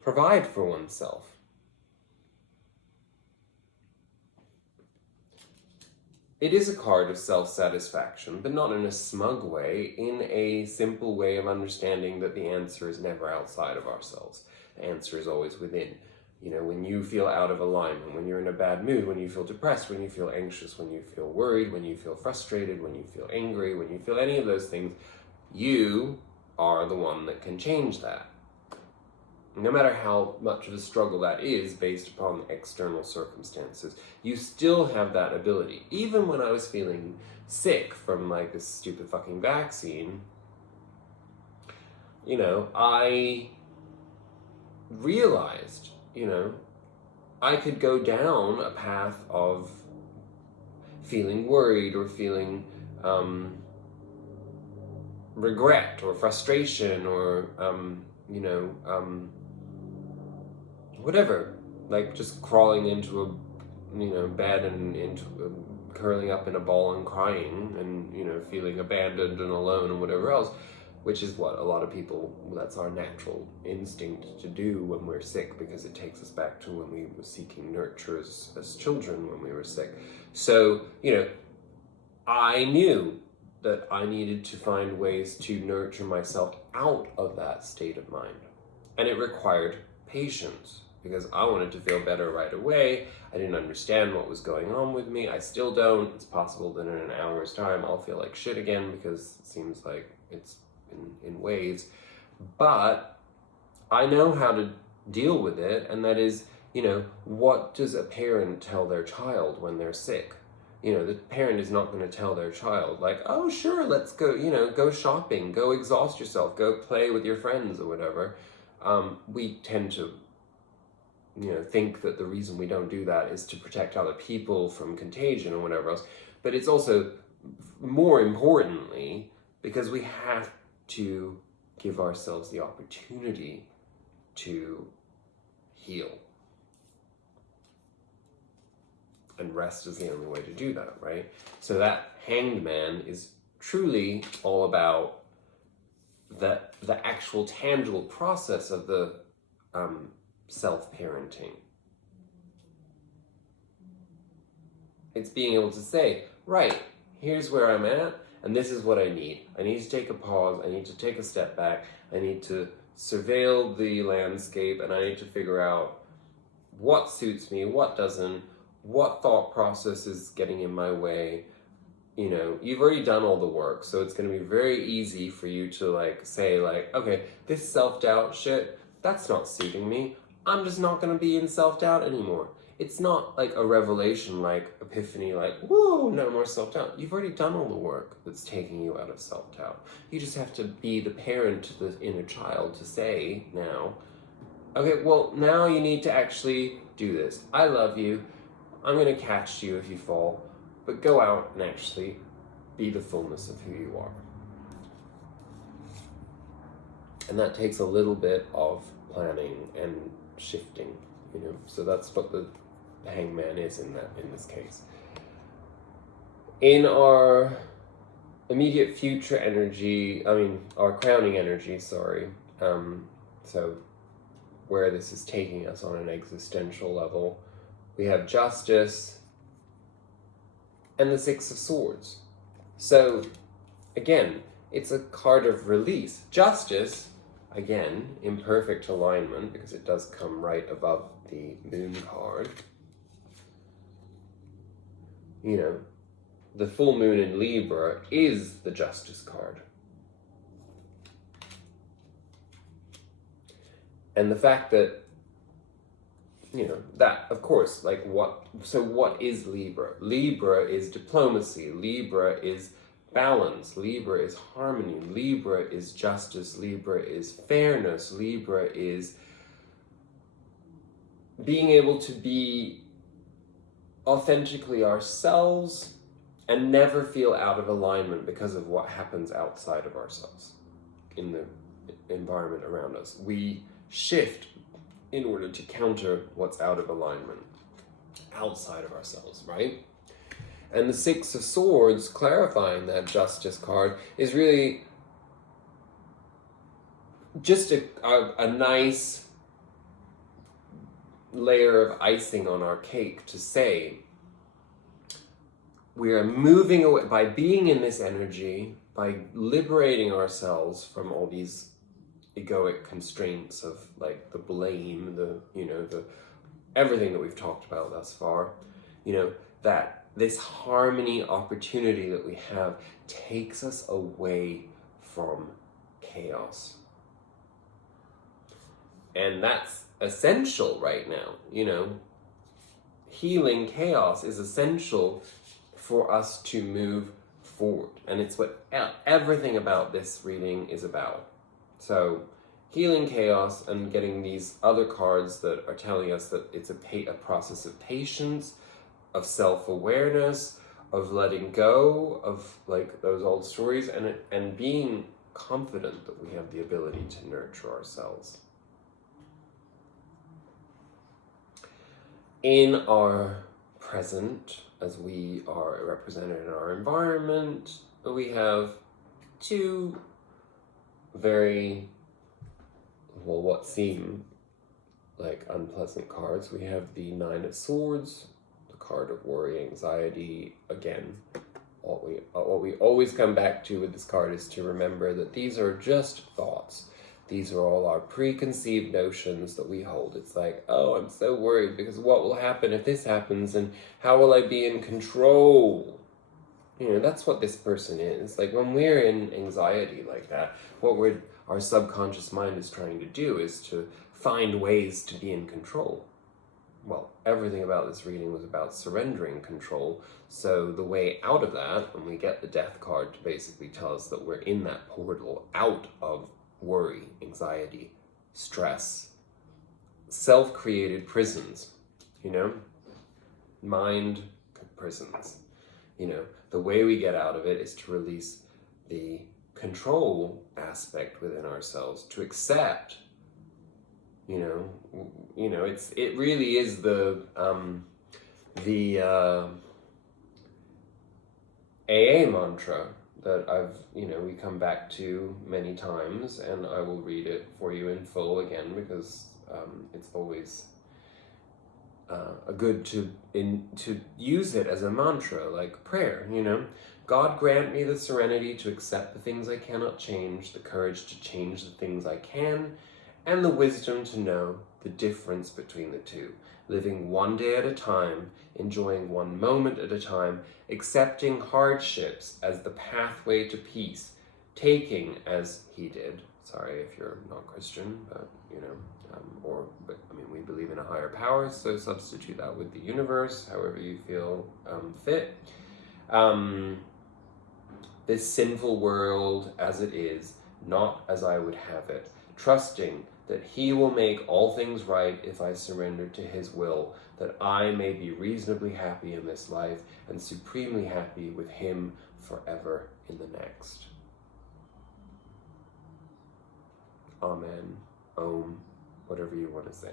provide for oneself. It is a card of self-satisfaction, but not in a smug way, in a simple way of understanding that the answer is never outside of ourselves. The answer is always within. When you feel out of alignment, when you're in a bad mood, when you feel depressed, when you feel anxious, when you feel worried, when you feel frustrated, when you feel angry, when you feel any of those things, you are the one that can change that. No matter how much of a struggle that is based upon external circumstances, you still have that ability. Even when I was feeling sick from this stupid fucking vaccine, I realized, I could go down a path of feeling worried or feeling regret or frustration or, whatever, just crawling into a bed and curling up in a ball and crying and, feeling abandoned and alone and whatever else, which is what a lot of people, that's our natural instinct to do when we're sick, because it takes us back to when we were seeking nurture as children when we were sick. So, I knew that I needed to find ways to nurture myself out of that state of mind. And it required patience, because I wanted to feel better right away. I didn't understand what was going on with me. I still don't. It's possible that in an hour's time I'll feel like shit again, because it seems like it's in waves. But I know how to deal with it, and that is, what does a parent tell their child when they're sick? The parent is not going to tell their child, oh, sure, let's go, go shopping, go exhaust yourself, go play with your friends or whatever. We tend to, think that the reason we don't do that is to protect other people from contagion or whatever else. But it's also, more importantly, because we have to give ourselves the opportunity to heal. And rest is the only way to do that, right? So that Hanged Man is truly all about the actual tangible process of the self-parenting. It's being able to say, right, here's where I'm at, and this is what I need. I need to take a pause, I need to take a step back, I need to surveil the landscape, and I need to figure out what suits me, what doesn't, what thought process is getting in my way. You've already done all the work, so it's going to be very easy for you to say okay, this self-doubt shit, that's not suiting me. I'm just not going to be in self-doubt anymore. It's not a revelation, epiphany, whoa, no more self-doubt. You've already done all the work that's taking you out of self-doubt. You just have to be the parent to the inner child to say now, okay, well, now you need to actually do this. I love you. I'm going to catch you if you fall, but go out and actually be the fullness of who you are. And that takes a little bit of planning and shifting, so that's what the Hangman is in this case. In our immediate future energy, our crowning energy, sorry. So where this is taking us on an existential level, we have Justice and the Six of Swords. So again, it's a card of release. Justice, again, in perfect alignment, because it does come right above the Moon card. You know, the full moon in Libra is the Justice card. And the fact that, you know, that, of course, like what is Libra? Libra is diplomacy. Libra is balance. Libra is harmony. Libra is justice. Libra is fairness. Libra is being able to be authentically ourselves and never feel out of alignment because of what happens outside of ourselves in the environment around us. We shift in order to counter what's out of alignment outside of ourselves, right? And the Six of Swords, clarifying that Justice card, is really just a nice layer of icing on our cake to say we are moving away by being in this energy, by liberating ourselves from all these egoic constraints of like the blame, the everything that we've talked about thus far, that this harmony opportunity that we have takes us away from chaos. And that's essential right now, healing chaos is essential for us to move forward. And it's what everything about this reading is about. So healing chaos and getting these other cards that are telling us that it's a process of patience, of self-awareness, of letting go of like those old stories, and being confident that we have the ability to nurture ourselves. In our present, as we are represented in our environment, we have two very, what seem like unpleasant cards. We have the Nine of Swords, the card of worry, anxiety. Again, what we always come back to with this card is to remember that these are just thoughts. These are all our preconceived notions that we hold. It's like, oh, I'm so worried because what will happen if this happens, and how will I be in control? That's what this person is. Like when we're in anxiety like that, our subconscious mind is trying to do is to find ways to be in control. Well, everything about this reading was about surrendering control. So the way out of that, when we get the Death card to basically tell us that we're in that portal out of worry, anxiety, stress, self-created prisons, mind prisons. The way we get out of it is to release the control aspect within ourselves, to accept, it really is the AA mantra that we come back to many times, and I will read it for you in full again because it's always good to use it as a mantra, like prayer, God grant me the serenity to accept the things I cannot change, the courage to change the things I can, and the wisdom to know the difference between the two, living one day at a time, enjoying one moment at a time, accepting hardships as the pathway to peace, taking as he did. Sorry if you're not Christian, but we believe in a higher power, so substitute that with the universe, however you feel fit. This sinful world as it is, not as I would have it, trusting that he will make all things right if I surrender to his will, that I may be reasonably happy in this life and supremely happy with him forever in the next. Amen. Om. Whatever you want to say.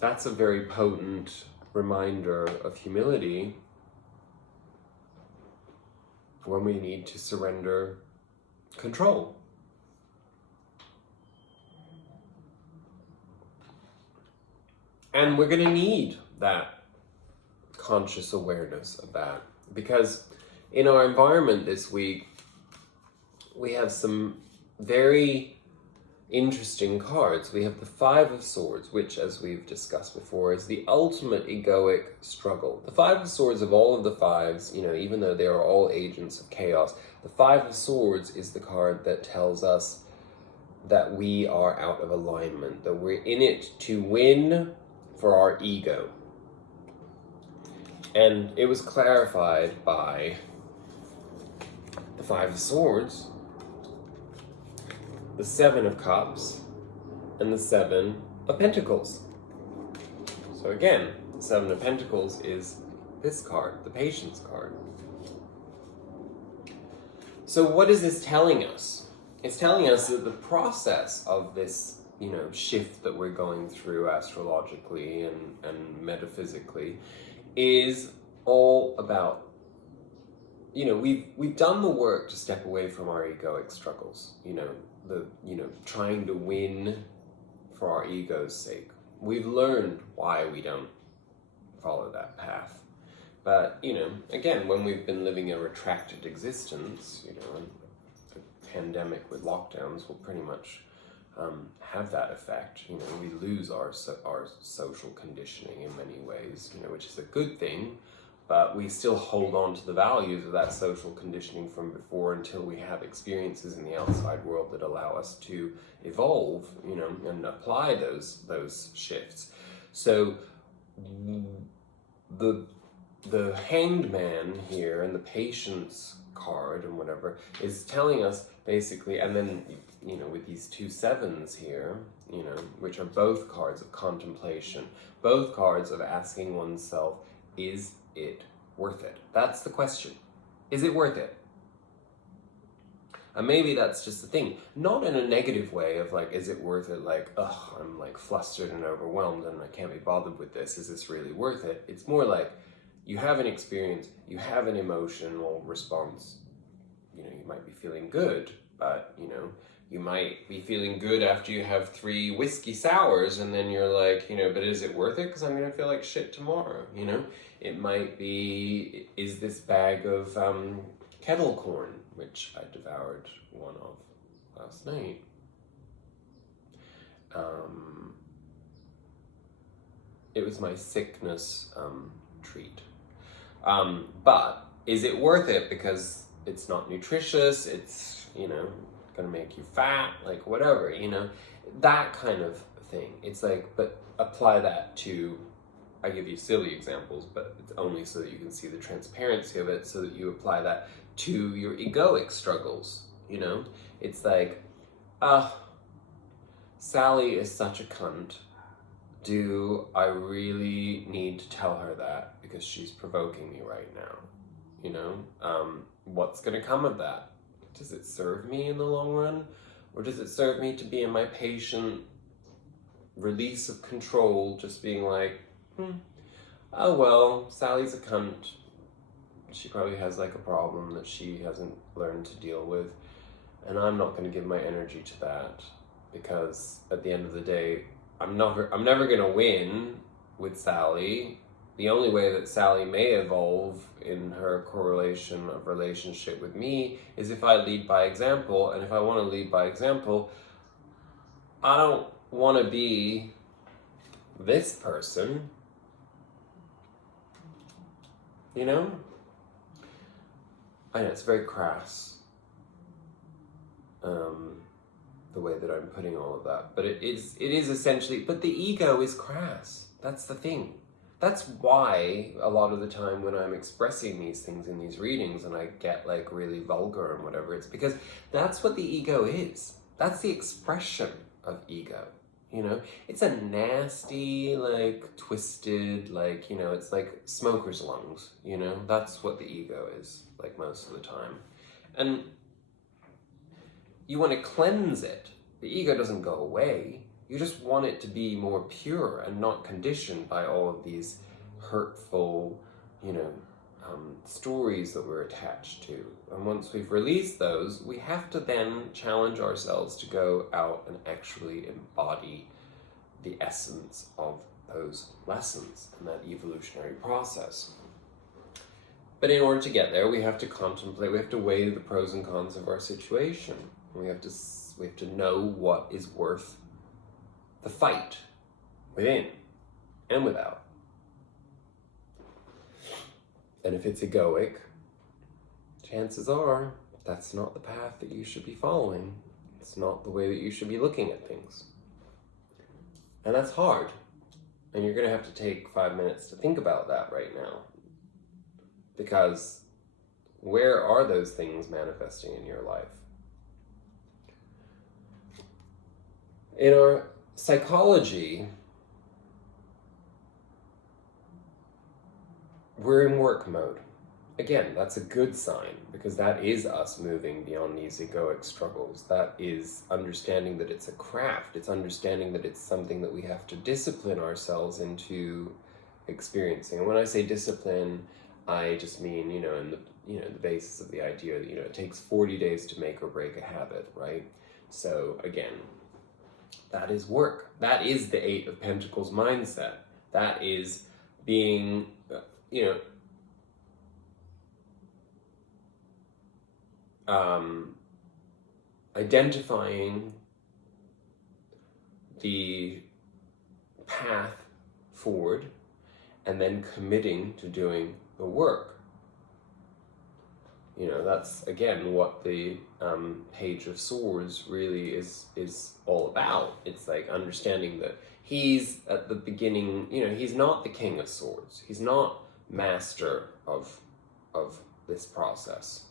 That's a very potent reminder of humility when we need to surrender control. And we're going to need that conscious awareness of that, because in our environment this week, we have some very interesting cards. We have the Five of Swords, which, as we've discussed before, is the ultimate egoic struggle. The Five of Swords of all of the fives, even though they are all agents of chaos, the Five of Swords is the card that tells us that we are out of alignment, that we're in it to win for our ego. And it was clarified by the Five of Swords, the Seven of Cups, and the Seven of Pentacles. So again, the Seven of Pentacles is this card, the Patience card. So what is this telling us? It's telling us that the process of this, shift that we're going through astrologically and metaphysically is all about, we've done the work to step away from our egoic struggles, trying to win for our ego's sake. We've learned why we don't follow that path. But, again, when we've been living a retracted existence, and a pandemic with lockdowns will pretty much have that effect. We lose our social conditioning in many ways, which is a good thing, but we still hold on to the values of that social conditioning from before until we have experiences in the outside world that allow us to evolve, and apply those shifts. So the Hanged Man here and the Patience card and whatever is telling us basically, and then with these two sevens here, which are both cards of contemplation, both cards of asking oneself, is it worth it? That's the question. Is it worth it? And maybe that's just the thing, not in a negative way of like, is it worth it? Like, I'm like flustered and overwhelmed and I can't be bothered with this. Is this really worth it? It's more like you have an experience, you have an emotional response. You might be feeling good, but you might be feeling good after you have 3 whiskey sours, and then you're like, but is it worth it? Because I'm going to feel like shit tomorrow, It might be, is this bag of kettle corn, which I devoured one of last night. It was my sickness treat. But is it worth it? Because it's not nutritious, it's, gonna make you fat, like whatever, that kind of thing. It's like, but apply that to, I give you silly examples, but it's only so that you can see the transparency of it, so that you apply that to your egoic struggles, It's like, Sally is such a cunt. Do I really need to tell her that because she's provoking me right now? What's going to come of that? Does it serve me in the long run? Or does it serve me to be in my patient release of control, just being like, oh well, Sally's a cunt. She probably has like a problem that she hasn't learned to deal with. And I'm not going to give my energy to that, because at the end of the day, I'm never going to win with Sally. The only way that Sally may evolve in her correlation of relationship with me is if I lead by example. And if I want to lead by example, I don't want to be this person, I know it's very crass, the way that I'm putting all of that, but it is essentially, but the ego is crass. That's the thing. That's why a lot of the time when I'm expressing these things in these readings and I get like really vulgar and whatever, it's because that's what the ego is. That's the expression of ego. It's a nasty, like twisted, like, it's like smoker's lungs, that's what the ego is, like most of the time. And you want to cleanse it. The ego doesn't go away. You just want it to be more pure and not conditioned by all of these hurtful, stories that we're attached to. And once we've released those, we have to then challenge ourselves to go out and actually embody the essence of those lessons and that evolutionary process. But in order to get there, we have to contemplate, we have to weigh the pros and cons of our situation. We have to know what is worth the fight within and without. And if it's egoic, chances are that's not the path that you should be following. It's not the way that you should be looking at things. And that's hard. And you're going to have to take 5 minutes to think about that right now. Because where are those things manifesting in your life? In our psychology, we're in work mode. Again, that's a good sign, because that is us moving beyond these egoic struggles. That is understanding that it's a craft. It's understanding that it's something that we have to discipline ourselves into experiencing. And when I say discipline, I just mean, the basis of the idea that, it takes 40 days to make or break a habit, right? So again, that is work. That is the Eight of Pentacles mindset. That is being, identifying the path forward and then committing to doing the work. That's again what the Page of Swords really is all about. It's like understanding that he's at the beginning, he's not the King of Swords. He's not master of this process.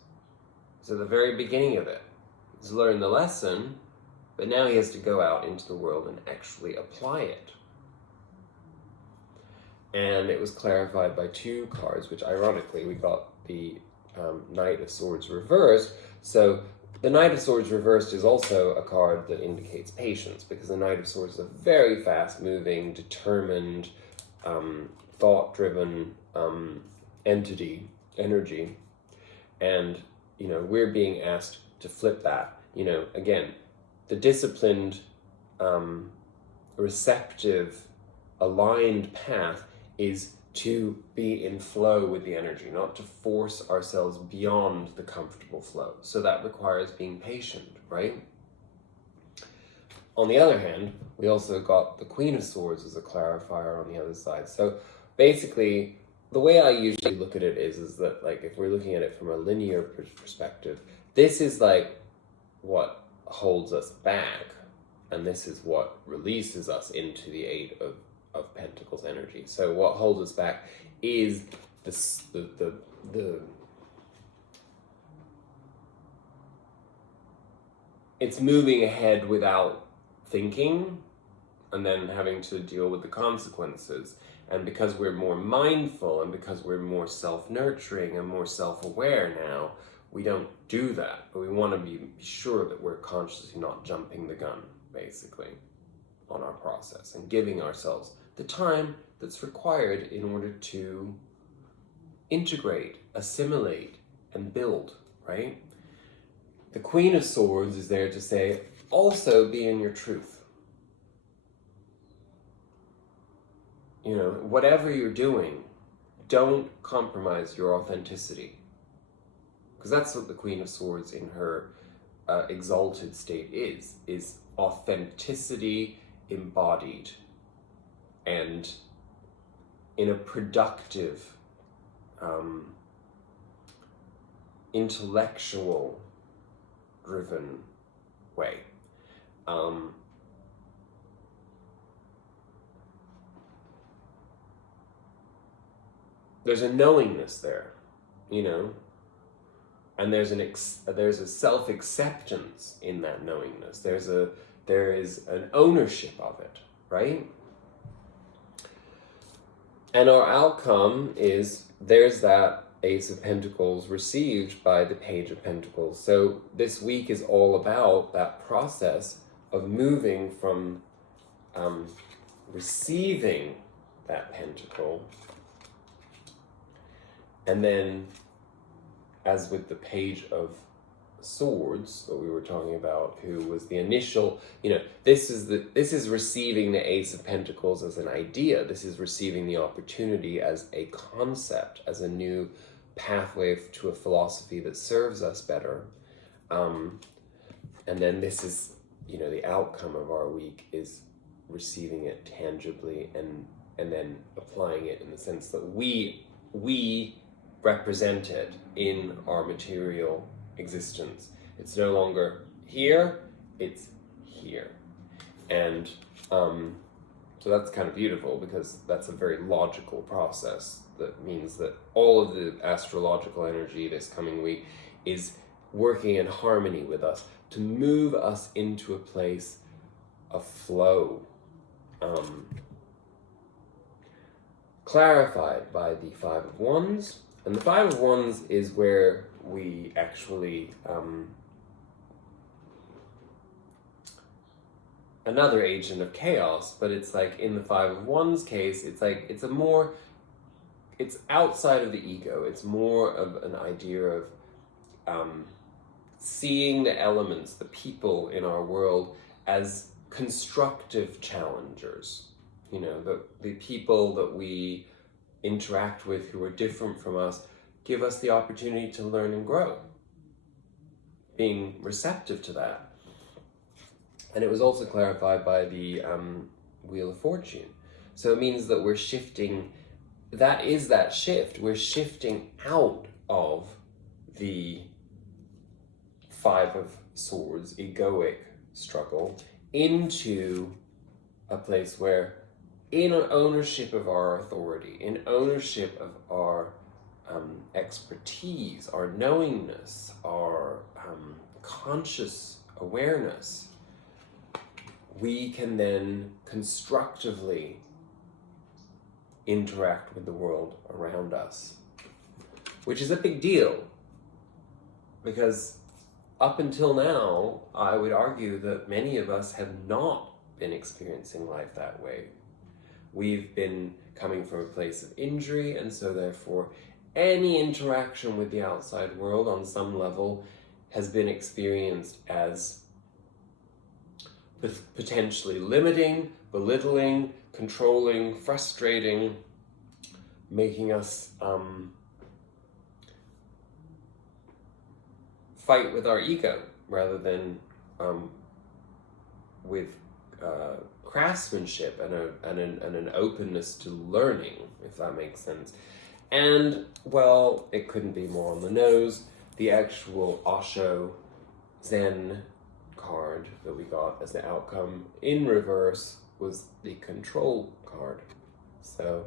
So the very beginning of it, he's learned the lesson, but now he has to go out into the world and actually apply it. And it was clarified by 2 cards, which ironically we got the Knight of Swords reversed. So the Knight of Swords reversed is also a card that indicates patience, because the Knight of Swords is a very fast-moving, determined, thought-driven energy. And, we're being asked to flip that. Again, the disciplined, receptive, aligned path is to be in flow with the energy, not to force ourselves beyond the comfortable flow. So that requires being patient, right? On the other hand, we also got the Queen of Swords as a clarifier on the other side. So basically, the way I usually look at it is that, like, if we're looking at it from a linear perspective, this is like what holds us back, and this is what releases us into the Eight of Pentacles energy. So what holds us back is the it's moving ahead without thinking and then having to deal with the consequences. And because we're more mindful and because we're more self-nurturing and more self-aware now, we don't do that. But we want to be sure that we're consciously not jumping the gun, basically, on our process and giving ourselves the time that's required in order to integrate, assimilate, and build, right? The Queen of Swords is there to say, also be in your truth. Whatever you're doing, don't compromise your authenticity. Because that's what the Queen of Swords in her exalted state is authenticity embodied and in a productive, intellectual driven way. There's a knowingness there, and there's a self-acceptance in that knowingness. There is an ownership of it, right? And our outcome is there's that Ace of Pentacles received by the Page of Pentacles. So this week is all about that process of moving from receiving that pentacle And then, as with the Page of Swords that we were talking about, who was the initial, this is receiving the Ace of Pentacles as an idea. This is receiving the opportunity as a concept, as a new pathway to a philosophy that serves us better. And then this is, the outcome of our week is receiving it tangibly and then applying it in the sense that we represent it in our material existence. It's no longer here, it's here. And so that's kind of beautiful, because that's a very logical process. That means that all of the astrological energy this coming week is working in harmony with us to move us into a place of flow, clarified by the Five of Wands. And the Five of Wands is where we actually, another agent of chaos, but it's like in the Five of Wands case, it's like, it's outside of the ego. It's more of an idea of seeing the elements, the people in our world as constructive challengers. The people that we interact with who are different from us give us the opportunity to learn and grow. Being receptive to that. And it was also clarified by the Wheel of Fortune. So it means that we're shifting, that is that shift. We're shifting out of the Five of Swords, egoic struggle, into a place where, in ownership of our authority, in ownership of our expertise, our knowingness, our conscious awareness, we can then constructively interact with the world around us, which is a big deal, because up until now, I would argue that many of us have not been experiencing life that way. We've been coming from a place of injury, and so therefore any interaction with the outside world on some level has been experienced as potentially limiting, belittling, controlling, frustrating, making us fight with our ego rather than with craftsmanship and an openness to learning, if that makes sense. And, well, it couldn't be more on the nose. The actual Osho Zen card that we got as the outcome in reverse was the Control card. So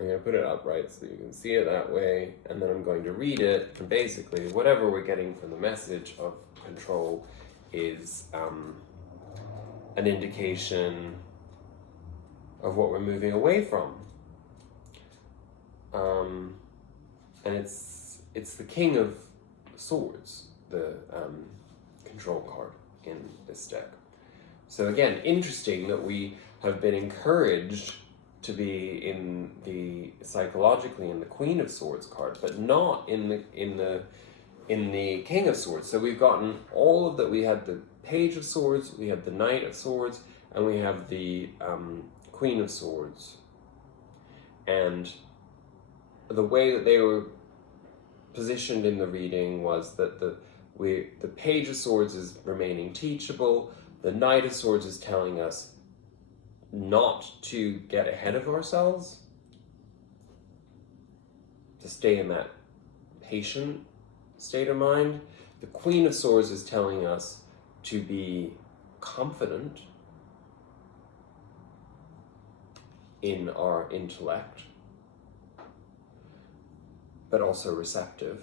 I'm going to put it upright so you can see it that way, and then I'm going to read it, and basically whatever we're getting from the message of Control is an indication of what we're moving away from. And it's the King of Swords, the Control card in this deck. So again, interesting that we have been encouraged to be in the psychologically in the Queen of Swords card, but not in the King of Swords. So we've gotten all of that. We had the Page of Swords, we had the Knight of Swords, and we have the Queen of Swords. And the way that they were positioned in the reading was that the Page of Swords is remaining teachable. The Knight of Swords is telling us not to get ahead of ourselves, to stay in that patient state of mind. The Queen of Swords is telling us to be confident in our intellect, but also receptive,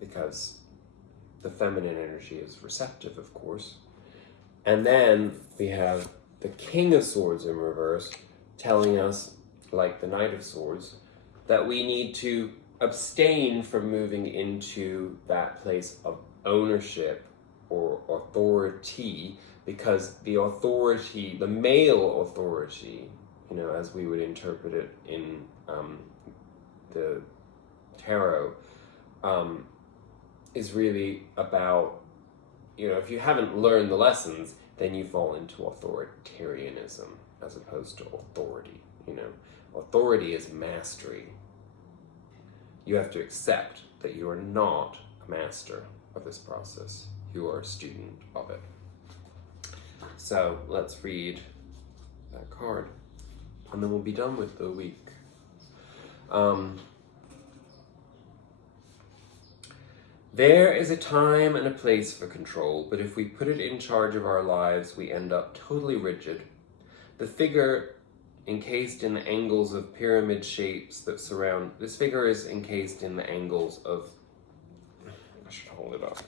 because the feminine energy is receptive, of course. And then we have the King of Swords in reverse, telling us, like the Knight of Swords, that we need to abstain from moving into that place of ownership or authority, because the authority, the male authority, as we would interpret it in the tarot is really about, if you haven't learned the lessons, then you fall into authoritarianism as opposed to authority. Authority is mastery. You have to accept that you are not a master of this process. You are a student of it. So let's read that card, and then we'll be done with the week. There is a time and a place for control, but if we put it in charge of our lives, we end up totally rigid. The figure encased in the angles of pyramid shapes that surround... This figure is encased in the angles of... I should hold it up.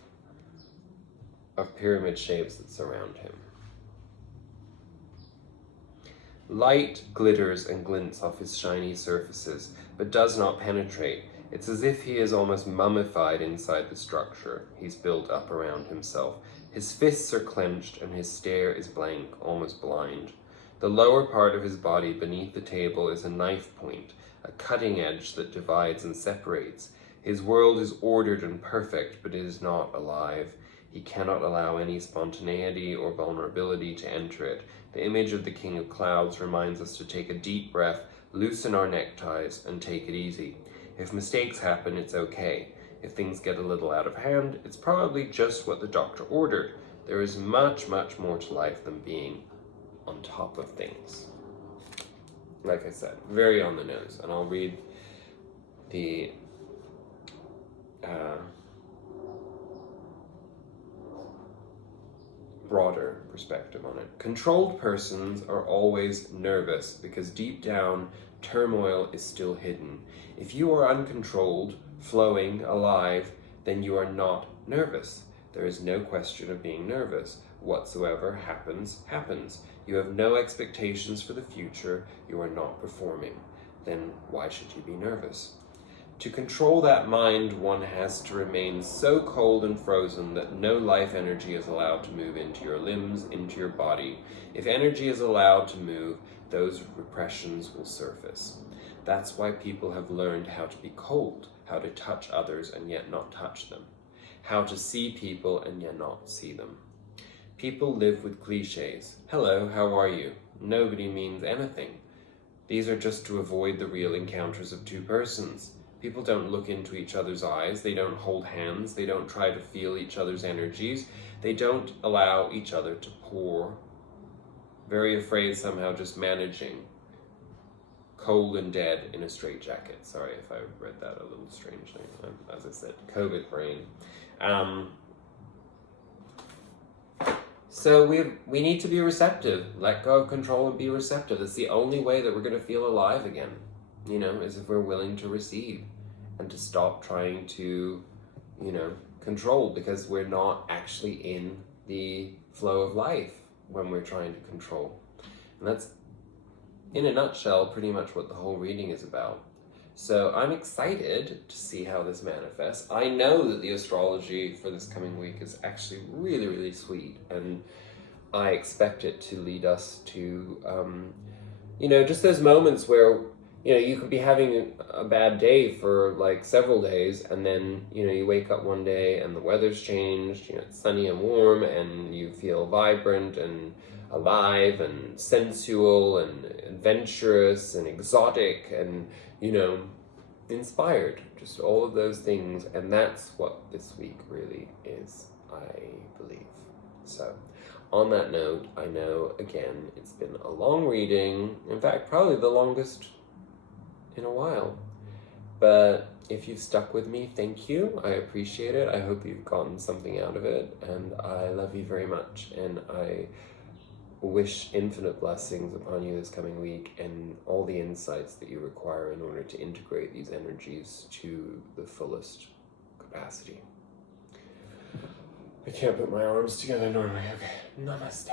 Of pyramid shapes that surround him. Light glitters and glints off his shiny surfaces, but does not penetrate. It's as if he is almost mummified inside the structure he's built up around himself. His fists are clenched and his stare is blank, almost blind. The lower part of his body beneath the table is a knife point, a cutting edge that divides and separates. His world is ordered and perfect, but it is not alive. He cannot allow any spontaneity or vulnerability to enter it. The image of the King of Clouds reminds us to take a deep breath, loosen our neckties, and take it easy. If mistakes happen, it's okay. If things get a little out of hand, it's probably just what the doctor ordered. There is much, much more to life than being on top of things. Like I said, very on the nose. And I'll read the broader perspective on it. Controlled persons are always nervous because deep down, turmoil is still hidden. If you are uncontrolled, flowing, alive, then you are not nervous. There is no question of being nervous. Whatsoever happens, happens. You have no expectations for the future. You are not performing. Then why should you be nervous? To control that mind, one has to remain so cold and frozen that no life energy is allowed to move into your limbs, into your body. If energy is allowed to move, those repressions will surface. That's why people have learned how to be cold, how to touch others and yet not touch them, how to see people and yet not see them. People live with cliches. Hello, how are you? Nobody means anything. These are just to avoid the real encounters of two persons. People don't look into each other's eyes, they don't hold hands, they don't try to feel each other's energies, they don't allow each other to pour. Very afraid somehow just managing. Cold and dead in a straitjacket. Sorry if I read that a little strangely. As I said, COVID brain. So we need to be receptive. Let go of control and be receptive. It's the only way that we're going to feel alive again. Is if we're willing to receive and to stop trying to, control, because we're not actually in the flow of life when we're trying to control. And that's, in a nutshell, pretty much what the whole reading is about. So I'm excited to see how this manifests. I know that the astrology for this coming week is actually really, really sweet, and I expect it to lead us to, just those moments where you could be having a bad day for like several days, and then, you wake up one day and the weather's changed, it's sunny and warm, and you feel vibrant and alive and sensual and adventurous and exotic and, inspired. Just all of those things. And that's what this week really is, I believe. So on that note, I know, again, it's been a long reading. In fact, probably the longest in a while, but if you've stuck with me, thank you. I appreciate it. I hope you've gotten something out of it, and I love you very much, and I wish infinite blessings upon you this coming week and all the insights that you require in order to integrate these energies to the fullest capacity. I can't put my arms together normally. Okay, namaste.